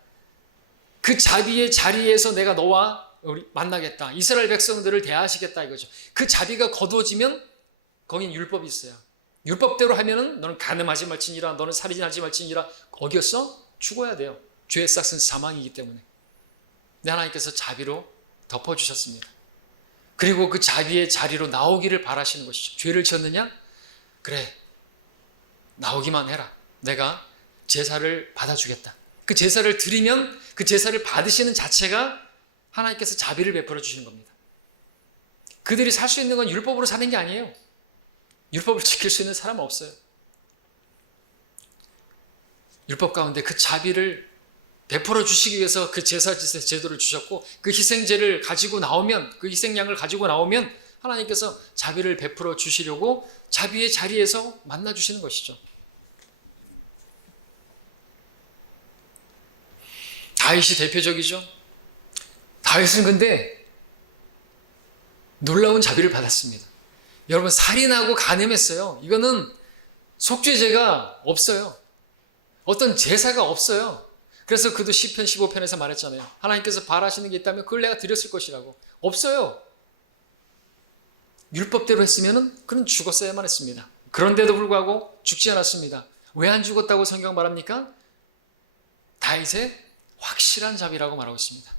그 자비의 자리에서 내가 너와 우리 만나겠다. 이스라엘 백성들을 대하시겠다 이거죠. 그 자비가 거두어지면 거긴 율법이 있어요. 율법대로 하면은 너는 간음하지 말지니라, 너는 살인하지 말지니라, 어겼어? 죽어야 돼요. 죄의 싹은 사망이기 때문에. 근데 하나님께서 자비로 덮어주셨습니다. 그리고 그 자비의 자리로 나오기를 바라시는 것이죠. 죄를 지었느냐? 그래, 나오기만 해라. 내가 제사를 받아주겠다. 그 제사를 드리면 그 제사를 받으시는 자체가 하나님께서 자비를 베풀어 주시는 겁니다. 그들이 살 수 있는 건 율법으로 사는 게 아니에요. 율법을 지킬 수 있는 사람은 없어요. 율법 가운데 그 자비를 베풀어 주시기 위해서 그 제사 제도를 주셨고, 그 희생제를 가지고 나오면, 그 희생양을 가지고 나오면 하나님께서 자비를 베풀어 주시려고 자비의 자리에서 만나 주시는 것이죠. 다윗이 대표적이죠. 다윗은 근데 놀라운 자비를 받았습니다. 여러분, 살인하고 간음했어요. 이거는 속죄제가 없어요. 어떤 제사가 없어요. 그래서 그도 시편 15편에서 말했잖아요. 하나님께서 바라시는 게 있다면 그걸 내가 드렸을 것이라고. 없어요. 율법대로 했으면 그는 죽었어야만 했습니다. 그런데도 불구하고 죽지 않았습니다. 왜 안 죽었다고 성경 말합니까? 다윗의 확실한 자비라고 말하고 있습니다.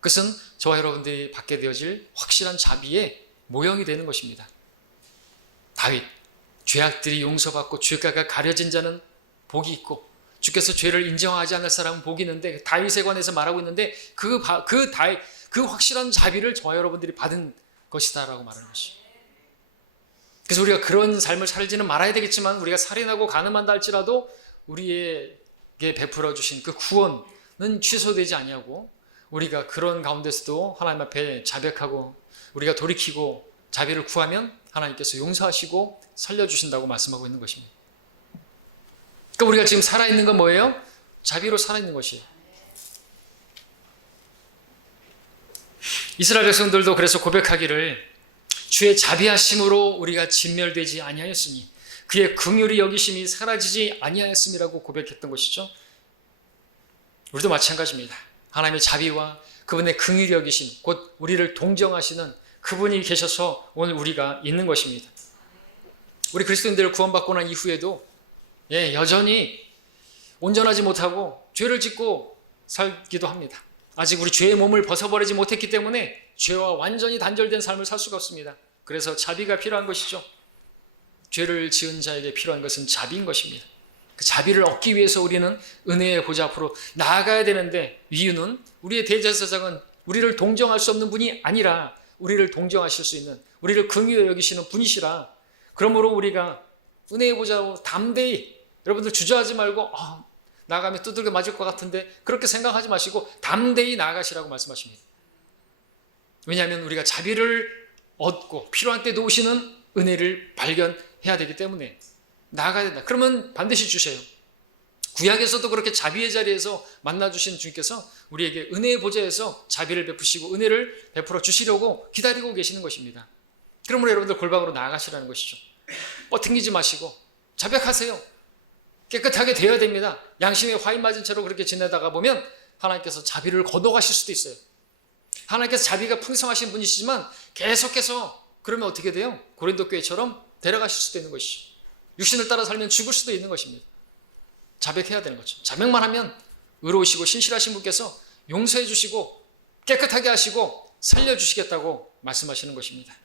그것은 저와 여러분들이 받게 되어질 확실한 자비의 모형이 되는 것입니다. 다윗, 죄악들이 용서받고 죄가가 가려진 자는 복이 있고 주께서 죄를 인정하지 않을 사람은 복이 있는데, 다윗에 관해서 말하고 있는데 그 확실한 자비를 저와 여러분들이 받은 것이다라고 말하는 것이죠. 그래서 우리가 그런 삶을 살지는 말아야 되겠지만, 우리가 살인하고 간음한다 할지라도 우리에게 베풀어 주신 그 구원은 취소되지 아니하고, 우리가 그런 가운데서도 하나님 앞에 자백하고 우리가 돌이키고 자비를 구하면 하나님께서 용서하시고 살려주신다고 말씀하고 있는 것입니다. 그러니까 우리가 지금 살아있는 건 뭐예요? 자비로 살아있는 것이에요. 이스라엘 백성들도 그래서 고백하기를, 주의 자비하심으로 우리가 진멸되지 아니하였으니 그의 긍휼이 여기심이 사라지지 아니하였음이라고 고백했던 것이죠. 우리도 마찬가지입니다. 하나님의 자비와 그분의 긍휼이 여기심, 곧 우리를 동정하시는 그분이 계셔서 오늘 우리가 있는 것입니다. 우리 그리스도인들 구원받고 난 이후에도 여전히 온전하지 못하고 죄를 짓고 살기도 합니다. 아직 우리 죄의 몸을 벗어버리지 못했기 때문에 죄와 완전히 단절된 삶을 살 수가 없습니다. 그래서 자비가 필요한 것이죠. 죄를 지은 자에게 필요한 것은 자비인 것입니다. 그 자비를 얻기 위해서 우리는 은혜의 보좌 앞으로 나아가야 되는데, 이유는 우리의 대제사장은 우리를 동정할 수 없는 분이 아니라 우리를 동정하실 수 있는, 우리를 긍휼히 여기시는 분이시라. 그러므로 우리가 은혜의 보좌로 담대히, 여러분들 주저하지 말고 나가면 두들겨 맞을 것 같은데 그렇게 생각하지 마시고 담대히 나아가시라고 말씀하십니다. 왜냐하면 우리가 자비를 얻고 필요한 때 도우시는 은혜를 발견해야 되기 때문에 나아가야 된다. 그러면 반드시 주셔요. 구약에서도 그렇게 자비의 자리에서 만나주신 주님께서 우리에게 은혜의 보좌에서 자비를 베푸시고 은혜를 베풀어 주시려고 기다리고 계시는 것입니다. 그러므로 여러분들 골방으로 나아가시라는 것이죠. 튕기지 마시고 자백하세요. 깨끗하게 되어야 됩니다. 양심에 화인 맞은 채로 그렇게 지내다가 보면 하나님께서 자비를 거둬가실 수도 있어요. 하나님께서 자비가 풍성하신 분이시지만 계속해서 그러면 어떻게 돼요? 고린도 교회처럼 데려가실 수도 있는 것이죠. 육신을 따라 살면 죽을 수도 있는 것입니다. 자백해야 되는 거죠. 자백만 하면 의로우시고 신실하신 분께서 용서해 주시고 깨끗하게 하시고 살려주시겠다고 말씀하시는 것입니다.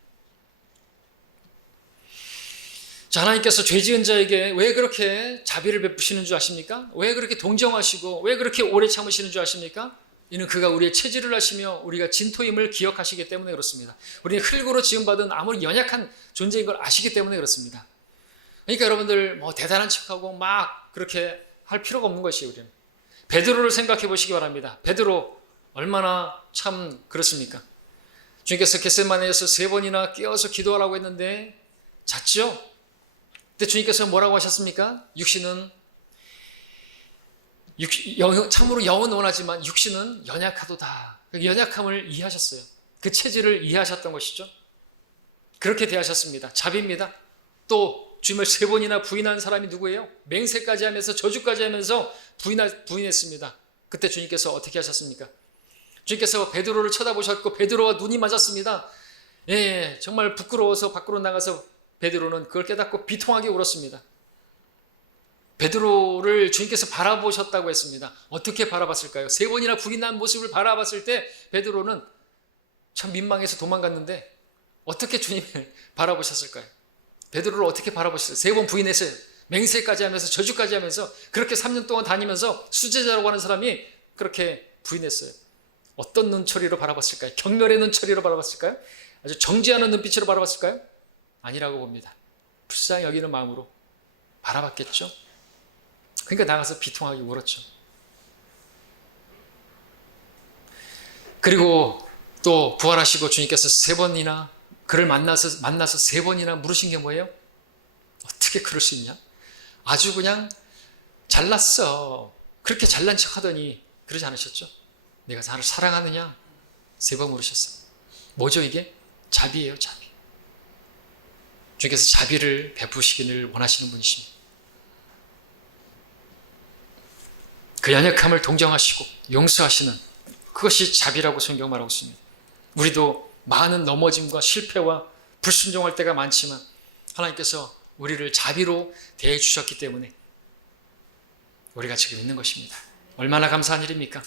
자, 하나님께서 죄 지은 자에게 왜 그렇게 자비를 베푸시는 줄 아십니까? 왜 그렇게 동정하시고 왜 그렇게 오래 참으시는 줄 아십니까? 이는 그가 우리의 체질을 아시며 우리가 진토임을 기억하시기 때문에 그렇습니다. 우리는 흙으로 지음받은 아무리 연약한 존재인 걸 아시기 때문에 그렇습니다. 그러니까 여러분들 대단한 척하고 막 그렇게 할 필요가 없는 것이에요. 우리는 베드로를 생각해 보시기 바랍니다. 베드로 얼마나 참 그렇습니까? 주님께서 겟세마네에서 3번이나 깨어서 기도하라고 했는데 잤죠? 근데 주님께서 뭐라고 하셨습니까? 육신은 참으로 영은 원하지만 육신은 연약하도다. 그 연약함을 이해하셨어요. 그 체질을 이해하셨던 것이죠. 그렇게 대하셨습니다. 자비입니다. 또 주님을 3번이나 부인한 사람이 누구예요? 맹세까지 하면서 저주까지 하면서 부인했습니다. 그때 주님께서 어떻게 하셨습니까? 주님께서 베드로를 쳐다보셨고 베드로와 눈이 맞았습니다. 정말 부끄러워서 밖으로 나가서 베드로는 그걸 깨닫고 비통하게 울었습니다. 베드로를 주님께서 바라보셨다고 했습니다. 어떻게 바라봤을까요? 3번이나 부인한 모습을 바라봤을 때 베드로는 참 민망해서 도망갔는데 어떻게 주님을 바라보셨을까요? 베드로를 어떻게 바라보셨어요? 3번 부인했어요. 맹세까지 하면서 저주까지 하면서 그렇게 3년 동안 다니면서 수제자라고 하는 사람이 그렇게 부인했어요. 어떤 눈초리로 바라봤을까요? 경멸의 눈초리로 바라봤을까요? 아주 정죄하는 눈빛으로 바라봤을까요? 아니라고 봅니다. 불쌍히 여기는 마음으로 바라봤겠죠. 그러니까 나가서 비통하게 울었죠. 그리고 또 부활하시고 주님께서 3번이나 그를 만나서 3번이나 물으신 게 뭐예요? 어떻게 그럴 수 있냐? 아주 그냥 잘났어. 그렇게 잘난 척 하더니 그러지 않으셨죠? 내가 나를 사랑하느냐? 3번 물으셨어요. 뭐죠 이게? 자비예요, 자비. 주님께서 자비를 베푸시기를 원하시는 분이십니다. 그 연약함을 동정하시고 용서하시는 그것이 자비라고 성경 말하고 있습니다. 우리도 많은 넘어짐과 실패와 불순종할 때가 많지만 하나님께서 우리를 자비로 대해 주셨기 때문에 우리가 지금 있는 것입니다. 얼마나 감사한 일입니까?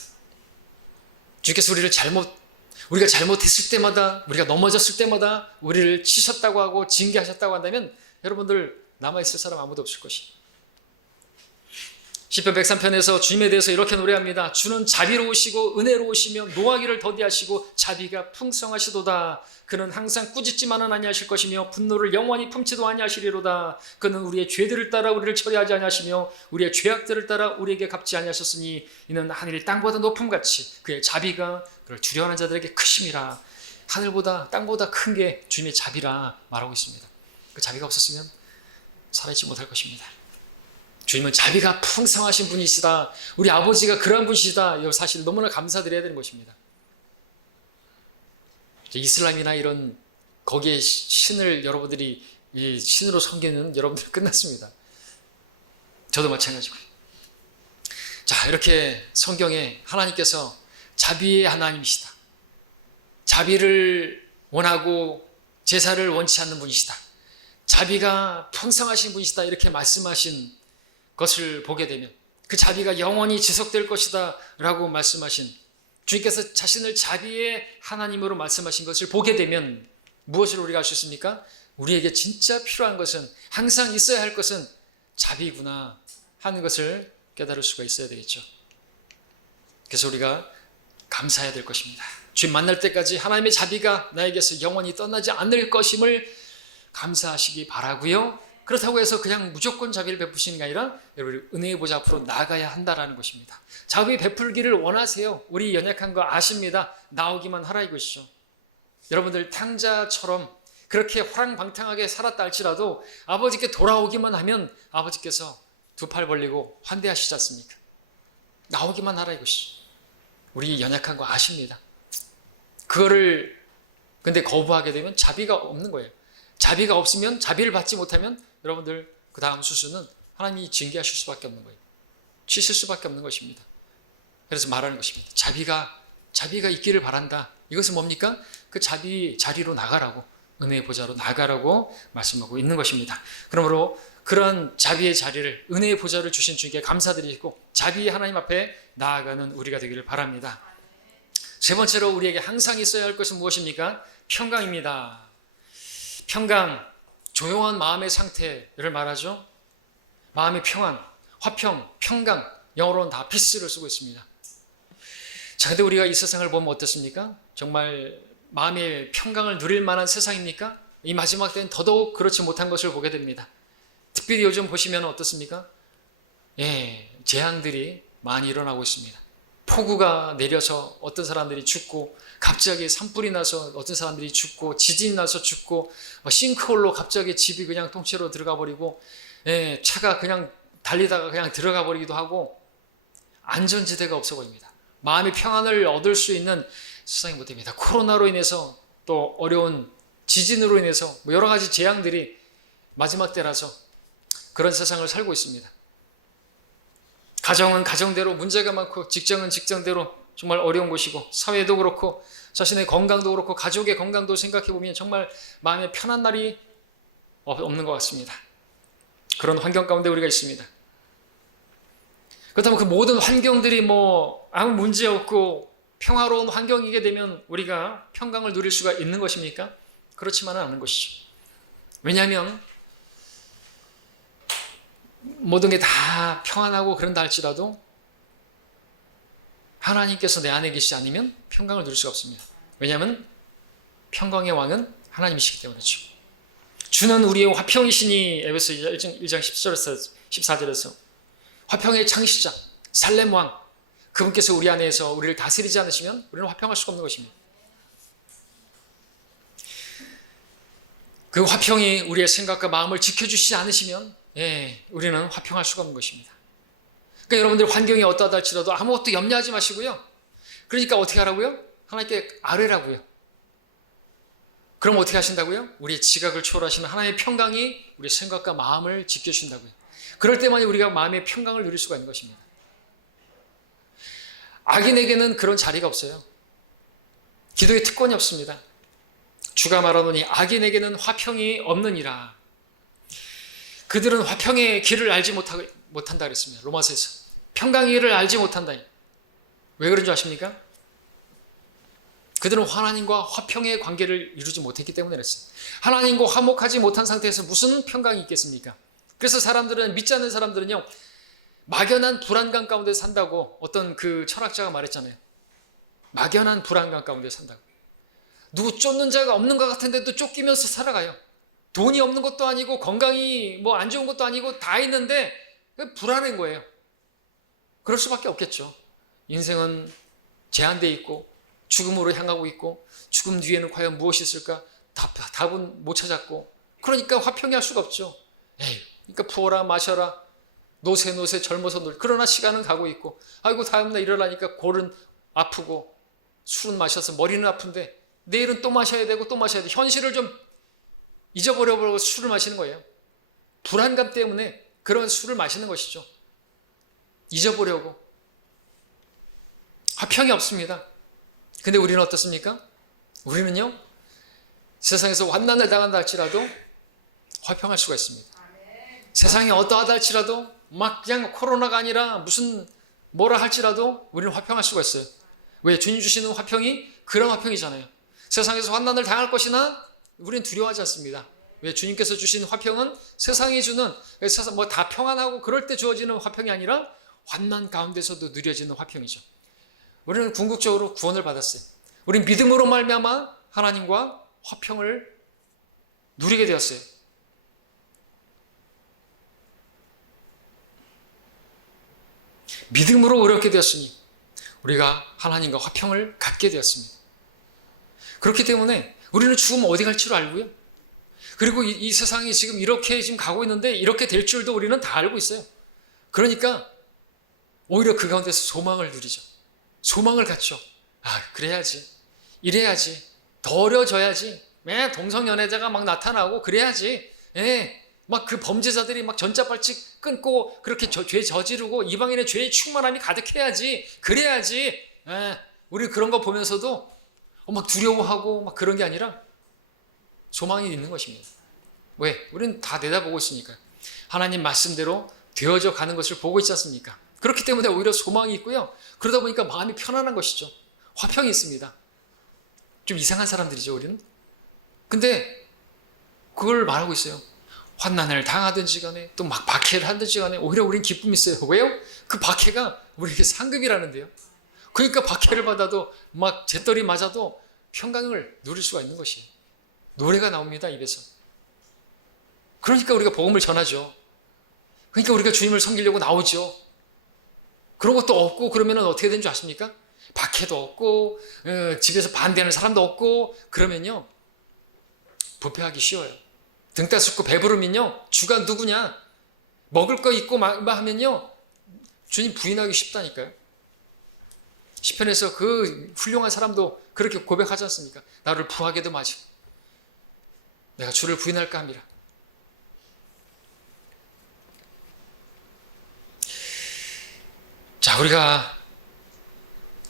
주께서 우리가 잘못했을 때마다, 우리가 넘어졌을 때마다 우리를 치셨다고 하고 징계하셨다고 한다면 여러분들 남아있을 사람 아무도 없을 것입니다. 시편 103편에서 주님에 대해서 이렇게 노래합니다. 주는 자비로우시고 은혜로우시며 노하기를 더디하시고 자비가 풍성하시도다. 그는 항상 꾸짖지만은 아니하실 것이며 분노를 영원히 품지도 아니하시리로다. 그는 우리의 죄들을 따라 우리를 처리하지 아니하시며 우리의 죄악들을 따라 우리에게 갚지 아니하셨으니 이는 하늘이 땅보다 높음같이 그의 자비가 그를 두려워하는 자들에게 크심이라. 하늘보다 땅보다 큰 게 주님의 자비라 말하고 있습니다. 그 자비가 없었으면 살아있지 못할 것입니다. 주님은 자비가 풍성하신 분이시다. 우리 아버지가 그러한 분이시다. 이 사실 너무나 감사드려야 되는 것입니다. 이슬람이나 이런 거기에 신을 여러분들이 신으로 섬기는 여러분들 끝났습니다. 저도 마찬가지고요. 자, 이렇게 성경에 하나님께서 자비의 하나님이시다. 자비를 원하고 제사를 원치 않는 분이시다. 자비가 풍성하신 분이시다. 이렇게 말씀하신 것을 보게 되면 그 자비가 영원히 지속될 것이다 라고 말씀하신 주님께서 자신을 자비의 하나님으로 말씀하신 것을 보게 되면 무엇을 우리가 알 수 있습니까? 우리에게 진짜 필요한 것은, 항상 있어야 할 것은 자비구나 하는 것을 깨달을 수가 있어야 되겠죠. 그래서 우리가 감사해야 될 것입니다. 주님 만날 때까지 하나님의 자비가 나에게서 영원히 떠나지 않을 것임을 감사하시기 바라고요. 그렇다고 해서 그냥 무조건 자비를 베푸시는 게 아니라 여러분 은혜의 보좌 앞으로 나가야 한다라는 것입니다. 자비 베풀기를 원하세요. 우리 연약한 거 아십니다. 나오기만 하라 이것이죠. 여러분들 탕자처럼 그렇게 호랑방탕하게 살았다 할지라도 아버지께 돌아오기만 하면 아버지께서 두 팔 벌리고 환대하시지 않습니까? 나오기만 하라 이것이죠. 우리 연약한 거 아십니다. 그거를 근데 거부하게 되면 자비가 없는 거예요. 자비가 없으면, 자비를 받지 못하면 여러분들 그 다음 수순은 하나님이 징계하실 수밖에 없는 거예요. 치실 수밖에 없는 것입니다. 그래서 말하는 것입니다. 자비가 있기를 바란다. 이것은 뭡니까? 그 자비 자리로 나가라고, 은혜의 보좌로 나가라고 말씀하고 있는 것입니다. 그러므로 그런 자비의 자리를, 은혜의 보좌를 주신 주님께 감사드리고 자비의 하나님 앞에 나아가는 우리가 되기를 바랍니다. 세 번째로 우리에게 항상 있어야 할 것은 무엇입니까? 평강입니다. 평강, 조용한 마음의 상태를 말하죠. 마음의 평안, 화평, 평강, 영어로는 다 peace를 쓰고 있습니다. 자, 근데 우리가 이 세상을 보면 어떻습니까? 정말 마음의 평강을 누릴 만한 세상입니까? 이 마지막 때는 더더욱 그렇지 못한 것을 보게 됩니다. 특별히 요즘 보시면 어떻습니까? 재앙들이 많이 일어나고 있습니다. 폭우가 내려서 어떤 사람들이 죽고, 갑자기 산불이 나서 어떤 사람들이 죽고, 지진이 나서 죽고, 싱크홀로 갑자기 집이 그냥 통째로 들어가 버리고, 차가 그냥 달리다가 그냥 들어가 버리기도 하고, 안전지대가 없어 보입니다. 마음의 평안을 얻을 수 있는 세상이 못 됩니다. 코로나로 인해서 또 어려운 지진으로 인해서 여러 가지 재앙들이 마지막 때라서 그런 세상을 살고 있습니다. 가정은 가정대로 문제가 많고, 직장은 직장대로 정말 어려운 곳이고, 사회도 그렇고, 자신의 건강도 그렇고, 가족의 건강도 생각해 보면 정말 마음에 편한 날이 없는 것 같습니다. 그런 환경 가운데 우리가 있습니다. 그렇다면 그 모든 환경들이 아무 문제 없고 평화로운 환경이게 되면 우리가 평강을 누릴 수가 있는 것입니까? 그렇지만은 않은 것이죠. 왜냐하면 모든 게 다 평안하고 그런다 할지라도 하나님께서 내 안에 계시지 않으면 평강을 누릴 수가 없습니다. 왜냐하면 평강의 왕은 하나님이시기 때문이죠. 주는 우리의 화평이시니, 에베소 1장 10절에서 14절에서 화평의 창시자 살렘 왕, 그분께서 우리 안에서 우리를 다스리지 않으시면 우리는 화평할 수가 없는 것입니다. 그 화평이 우리의 생각과 마음을 지켜주시지 않으시면 우리는 화평할 수가 없는 것입니다. 그러니까 여러분들 환경이 어떠하다 할지라도 아무것도 염려하지 마시고요. 그러니까 어떻게 하라고요? 하나님께 아뢰라고요. 그럼 어떻게 하신다고요? 우리의 지각을 초월하시는 하나님의 평강이 우리의 생각과 마음을 지켜주신다고요. 그럴 때만이 우리가 마음의 평강을 누릴 수가 있는 것입니다. 악인에게는 그런 자리가 없어요. 기도의 특권이 없습니다. 주가 말하노니 악인에게는 화평이 없느니라. 그들은 화평의 길을 알지 못한다 그랬습니다. 로마서에서. 평강의 길을 알지 못한다. 왜 그런 줄 아십니까? 그들은 하나님과 화평의 관계를 이루지 못했기 때문에 그랬어요. 하나님과 화목하지 못한 상태에서 무슨 평강이 있겠습니까? 그래서 사람들은, 믿지 않는 사람들은요, 막연한 불안감 가운데 산다고 어떤 그 철학자가 말했잖아요. 막연한 불안감 가운데 산다고. 누구 쫓는 자가 없는 것 같은데도 쫓기면서 살아가요. 돈이 없는 것도 아니고 건강이 뭐 안 좋은 것도 아니고 다 있는데 불안한 거예요. 그럴 수밖에 없겠죠. 인생은 제한되어 있고 죽음으로 향하고 있고 죽음 뒤에는 과연 무엇이 있을까? 답은 못 찾았고 그러니까 화평히 할 수가 없죠. 그러니까 부어라 마셔라 노세 젊어서 놀. 그러나 시간은 가고 있고 아이고 다음날 일어나니까 골은 아프고 술은 마셔서 머리는 아픈데 내일은 또 마셔야 되고 또 마셔야 돼. 현실을 좀 잊어버려버리고 술을 마시는 거예요. 불안감 때문에 그런 술을 마시는 것이죠. 잊어보려고. 화평이 없습니다. 근데 우리는 어떻습니까? 우리는요, 세상에서 환난을 당한다 할지라도 화평할 수가 있습니다. 세상이 어떠하다 할지라도 막 그냥 코로나가 아니라 무슨 뭐라 할지라도 우리는 화평할 수가 있어요. 왜? 주님 주시는 화평이 그런 화평이잖아요. 세상에서 환난을 당할 것이나 우리는 두려워하지 않습니다. 왜? 주님께서 주신 화평은 세상이 주는 세상 뭐 다 평안하고 그럴 때 주어지는 화평이 아니라 환난 가운데서도 누려지는 화평이죠. 우리는 궁극적으로 구원을 받았어요. 우리는 믿음으로 말미암아 하나님과 화평을 누리게 되었어요. 믿음으로 의롭게 되었으니 우리가 하나님과 화평을 갖게 되었습니다. 그렇기 때문에 우리는 죽으면 어디 갈지를 알고요. 그리고 이 세상이 지금 이렇게 지금 가고 있는데 이렇게 될 줄도 우리는 다 알고 있어요. 그러니까 오히려 그 가운데서 소망을 누리죠. 소망을 갖죠. 그래야지. 이래야지. 더 어려져야지. 동성연애자가 막 나타나고 그래야지. 막 그 범죄자들이 막 전자발찌 끊고 그렇게 죄 저지르고 이방인의 죄의 충만함이 가득해야지. 그래야지. 우리 그런 거 보면서도 막 두려워하고 막 그런 게 아니라 소망이 있는 것입니다. 왜? 우리는 다 내다보고 있으니까요. 하나님 말씀대로 되어져 가는 것을 보고 있지 않습니까? 그렇기 때문에 오히려 소망이 있고요. 그러다 보니까 마음이 편안한 것이죠. 화평이 있습니다. 좀 이상한 사람들이죠, 우리는. 근데 그걸 말하고 있어요. 환난을 당하든지 간에 또 막 박해를 하든지 간에 오히려 우리는 기쁨이 있어요. 왜요? 그 박해가 우리에게 상급이라는데요. 그러니까 박해를 받아도 막 재떨이 맞아도 평강을 누릴 수가 있는 것이에요. 노래가 나옵니다, 입에서. 그러니까 우리가 복음을 전하죠. 그러니까 우리가 주님을 섬기려고 나오죠. 그런 것도 없고 그러면 어떻게 되는 줄 아십니까? 박해도 없고 집에서 반대하는 사람도 없고 그러면요 부패하기 쉬워요. 등 따숩고 배부르면요 주가 누구냐 먹을 거 있고 막 하면요 주님 부인하기 쉽다니까요. 시편에서 그 훌륭한 사람도 그렇게 고백하지 않습니까? 나를 부하게도 마시고 내가 주를 부인할까 합니다. 자, 우리가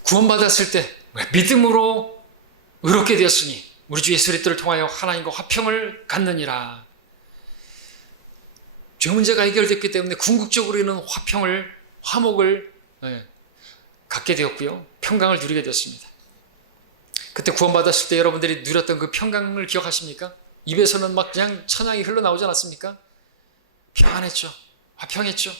구원받았을 때 믿음으로 의롭게 되었으니 우리 주 예수 그리스도를 통하여 하나님과 화평을 갖느니라. 죄 문제가 해결됐기 때문에 궁극적으로 우리는 화평을, 화목을 갖게 되었고요. 평강을 누리게 되었습니다. 그때 구원받았을 때 여러분들이 누렸던 그 평강을 기억하십니까? 입에서는 막 그냥 천양이 흘러나오지 않았습니까? 평안했죠. 화평했죠.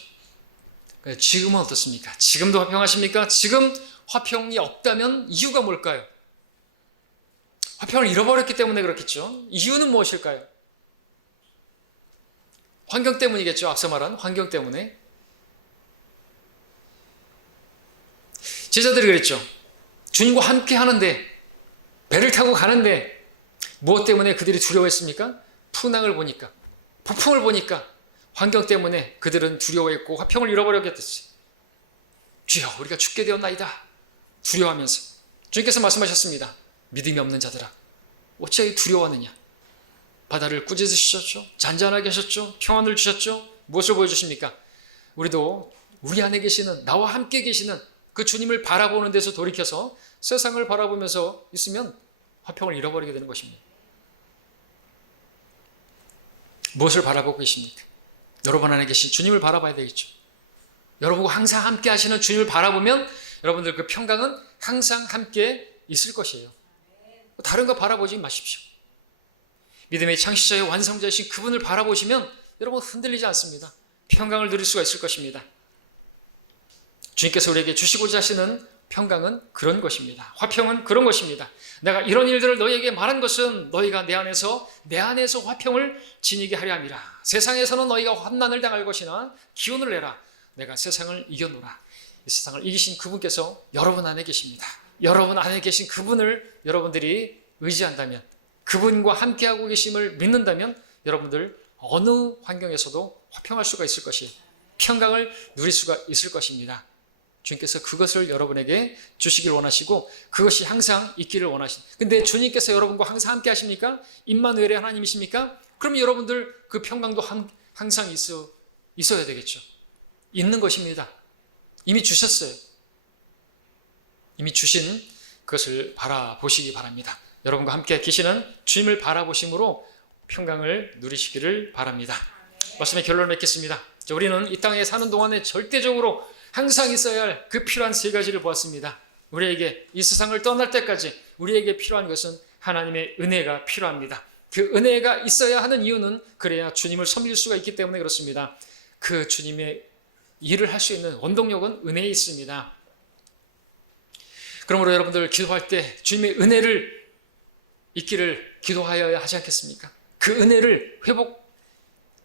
지금은 어떻습니까? 지금도 화평하십니까? 지금 화평이 없다면 이유가 뭘까요? 화평을 잃어버렸기 때문에 그렇겠죠. 이유는 무엇일까요? 환경 때문이겠죠. 앞서 말한 환경 때문에. 제자들이 그랬죠. 주님과 함께 하는데 배를 타고 가는데 무엇 때문에 그들이 두려워했습니까? 풍랑을 보니까, 폭풍을 보니까 환경 때문에 그들은 두려워했고 화평을 잃어버렸겠지. 주여 우리가 죽게 되었나이다. 두려워하면서 주님께서 말씀하셨습니다. 믿음이 없는 자들아 어찌하여 두려워하느냐? 바다를 꾸짖으셨죠? 잔잔하게 하셨죠? 평안을 주셨죠? 무엇을 보여주십니까? 우리도 우리 안에 계시는, 나와 함께 계시는 그 주님을 바라보는 데서 돌이켜서 세상을 바라보면서 있으면 화평을 잃어버리게 되는 것입니다. 무엇을 바라보고 계십니까? 여러분 안에 계신 주님을 바라봐야 되겠죠. 여러분과 항상 함께 하시는 주님을 바라보면 여러분들 그 평강은 항상 함께 있을 것이에요. 다른 거 바라보지 마십시오. 믿음의 창시자의 완성자이신 그분을 바라보시면 여러분 흔들리지 않습니다. 평강을 누릴 수가 있을 것입니다. 주님께서 우리에게 주시고자 하시는 평강은 그런 것입니다. 화평은 그런 것입니다. 내가 이런 일들을 너희에게 말한 것은 너희가 내 안에서 화평을 지니게 하려 함이라. 세상에서는 너희가 환난을 당할 것이나 기운을 내라. 내가 세상을 이겨노라. 이 세상을 이기신 그분께서 여러분 안에 계십니다. 여러분 안에 계신 그분을 여러분들이 의지한다면, 그분과 함께하고 계심을 믿는다면 여러분들 어느 환경에서도 화평할 수가 있을 것이에요. 평강을 누릴 수가 있을 것입니다. 주님께서 그것을 여러분에게 주시길 원하시고 그것이 항상 있기를 원하십니다. 근데 주님께서 여러분과 항상 함께 하십니까? 임마누엘의 하나님이십니까? 그럼 여러분들 그 평강도 항상 있어야 되겠죠. 있는 것입니다. 이미 주셨어요. 이미 주신 그것을 바라보시기 바랍니다. 여러분과 함께 계시는 주님을 바라보심으로 평강을 누리시기를 바랍니다. 말씀의 결론을 맺겠습니다. 우리는 이 땅에 사는 동안에 절대적으로 항상 있어야 할 그 필요한 세 가지를 보았습니다. 우리에게 이 세상을 떠날 때까지 우리에게 필요한 것은 하나님의 은혜가 필요합니다. 그 은혜가 있어야 하는 이유는 그래야 주님을 섬길 수가 있기 때문에 그렇습니다. 그 주님의 일을 할 수 있는 원동력은 은혜에 있습니다. 그러므로 여러분들 기도할 때 주님의 은혜를 있기를 기도하여야 하지 않겠습니까? 그 은혜를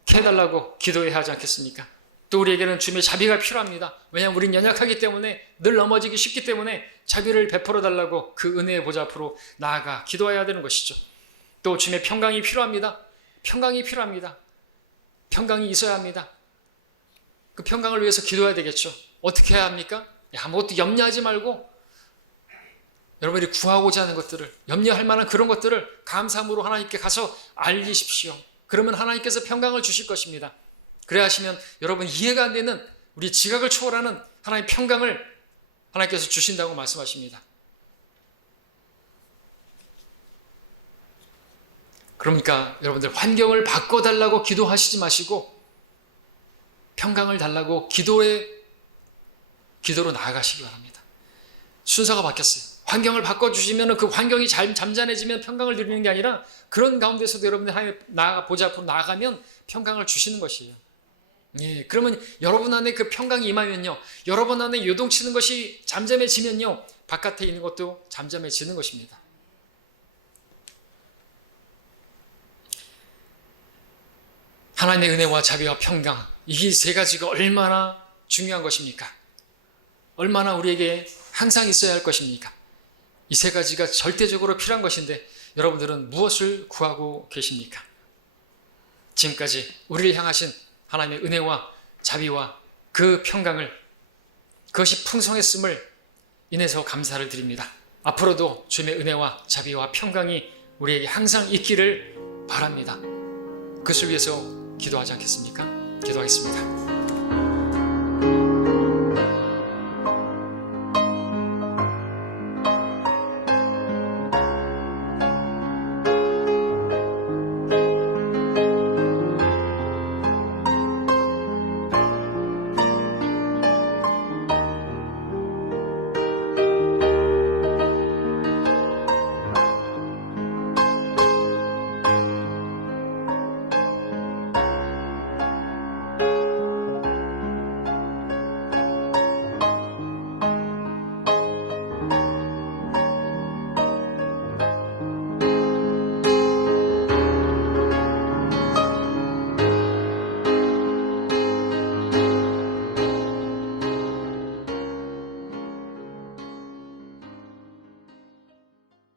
회복해달라고 기도해야 하지 않겠습니까? 또 우리에게는 주님의 자비가 필요합니다. 왜냐하면 우리는 연약하기 때문에, 늘 넘어지기 쉽기 때문에 자비를 베풀어달라고 그 은혜의 보좌 앞으로 나아가 기도해야 되는 것이죠. 또 주님의 평강이 필요합니다. 평강이 필요합니다. 평강이 있어야 합니다. 그 평강을 위해서 기도해야 되겠죠. 어떻게 해야 합니까? 아무것도 염려하지 말고 여러분이 구하고자 하는 것들을, 염려할 만한 그런 것들을 감사함으로 하나님께 가서 알리십시오. 그러면 하나님께서 평강을 주실 것입니다. 그래야 하시면 여러분 이해가 안 되는, 우리 지각을 초월하는 하나님의 평강을 하나님께서 주신다고 말씀하십니다. 그러니까 여러분들 환경을 바꿔달라고 기도하시지 마시고 평강을 달라고 기도로 나아가시기 바랍니다. 순서가 바뀌었어요. 환경을 바꿔주시면 그 환경이 잠잠해지면 평강을 누리는 게 아니라 그런 가운데서도 여러분들 하나님 보좌 앞으로 나아가면 평강을 주시는 것이에요. 예, 그러면 여러분 안에 그 평강이 임하면요, 여러분 안에 요동치는 것이 잠잠해지면요, 바깥에 있는 것도 잠잠해지는 것입니다. 하나님의 은혜와 자비와 평강, 이 세 가지가 얼마나 중요한 것입니까? 얼마나 우리에게 항상 있어야 할 것입니까? 이 세 가지가 절대적으로 필요한 것인데 여러분들은 무엇을 구하고 계십니까? 지금까지 우리를 향하신 하나님의 은혜와 자비와 그 평강을, 그것이 풍성했음을 인해서 감사를 드립니다. 앞으로도 주님의 은혜와 자비와 평강이 우리에게 항상 있기를 바랍니다. 그것을 위해서 기도하지 않겠습니까? 기도하겠습니다.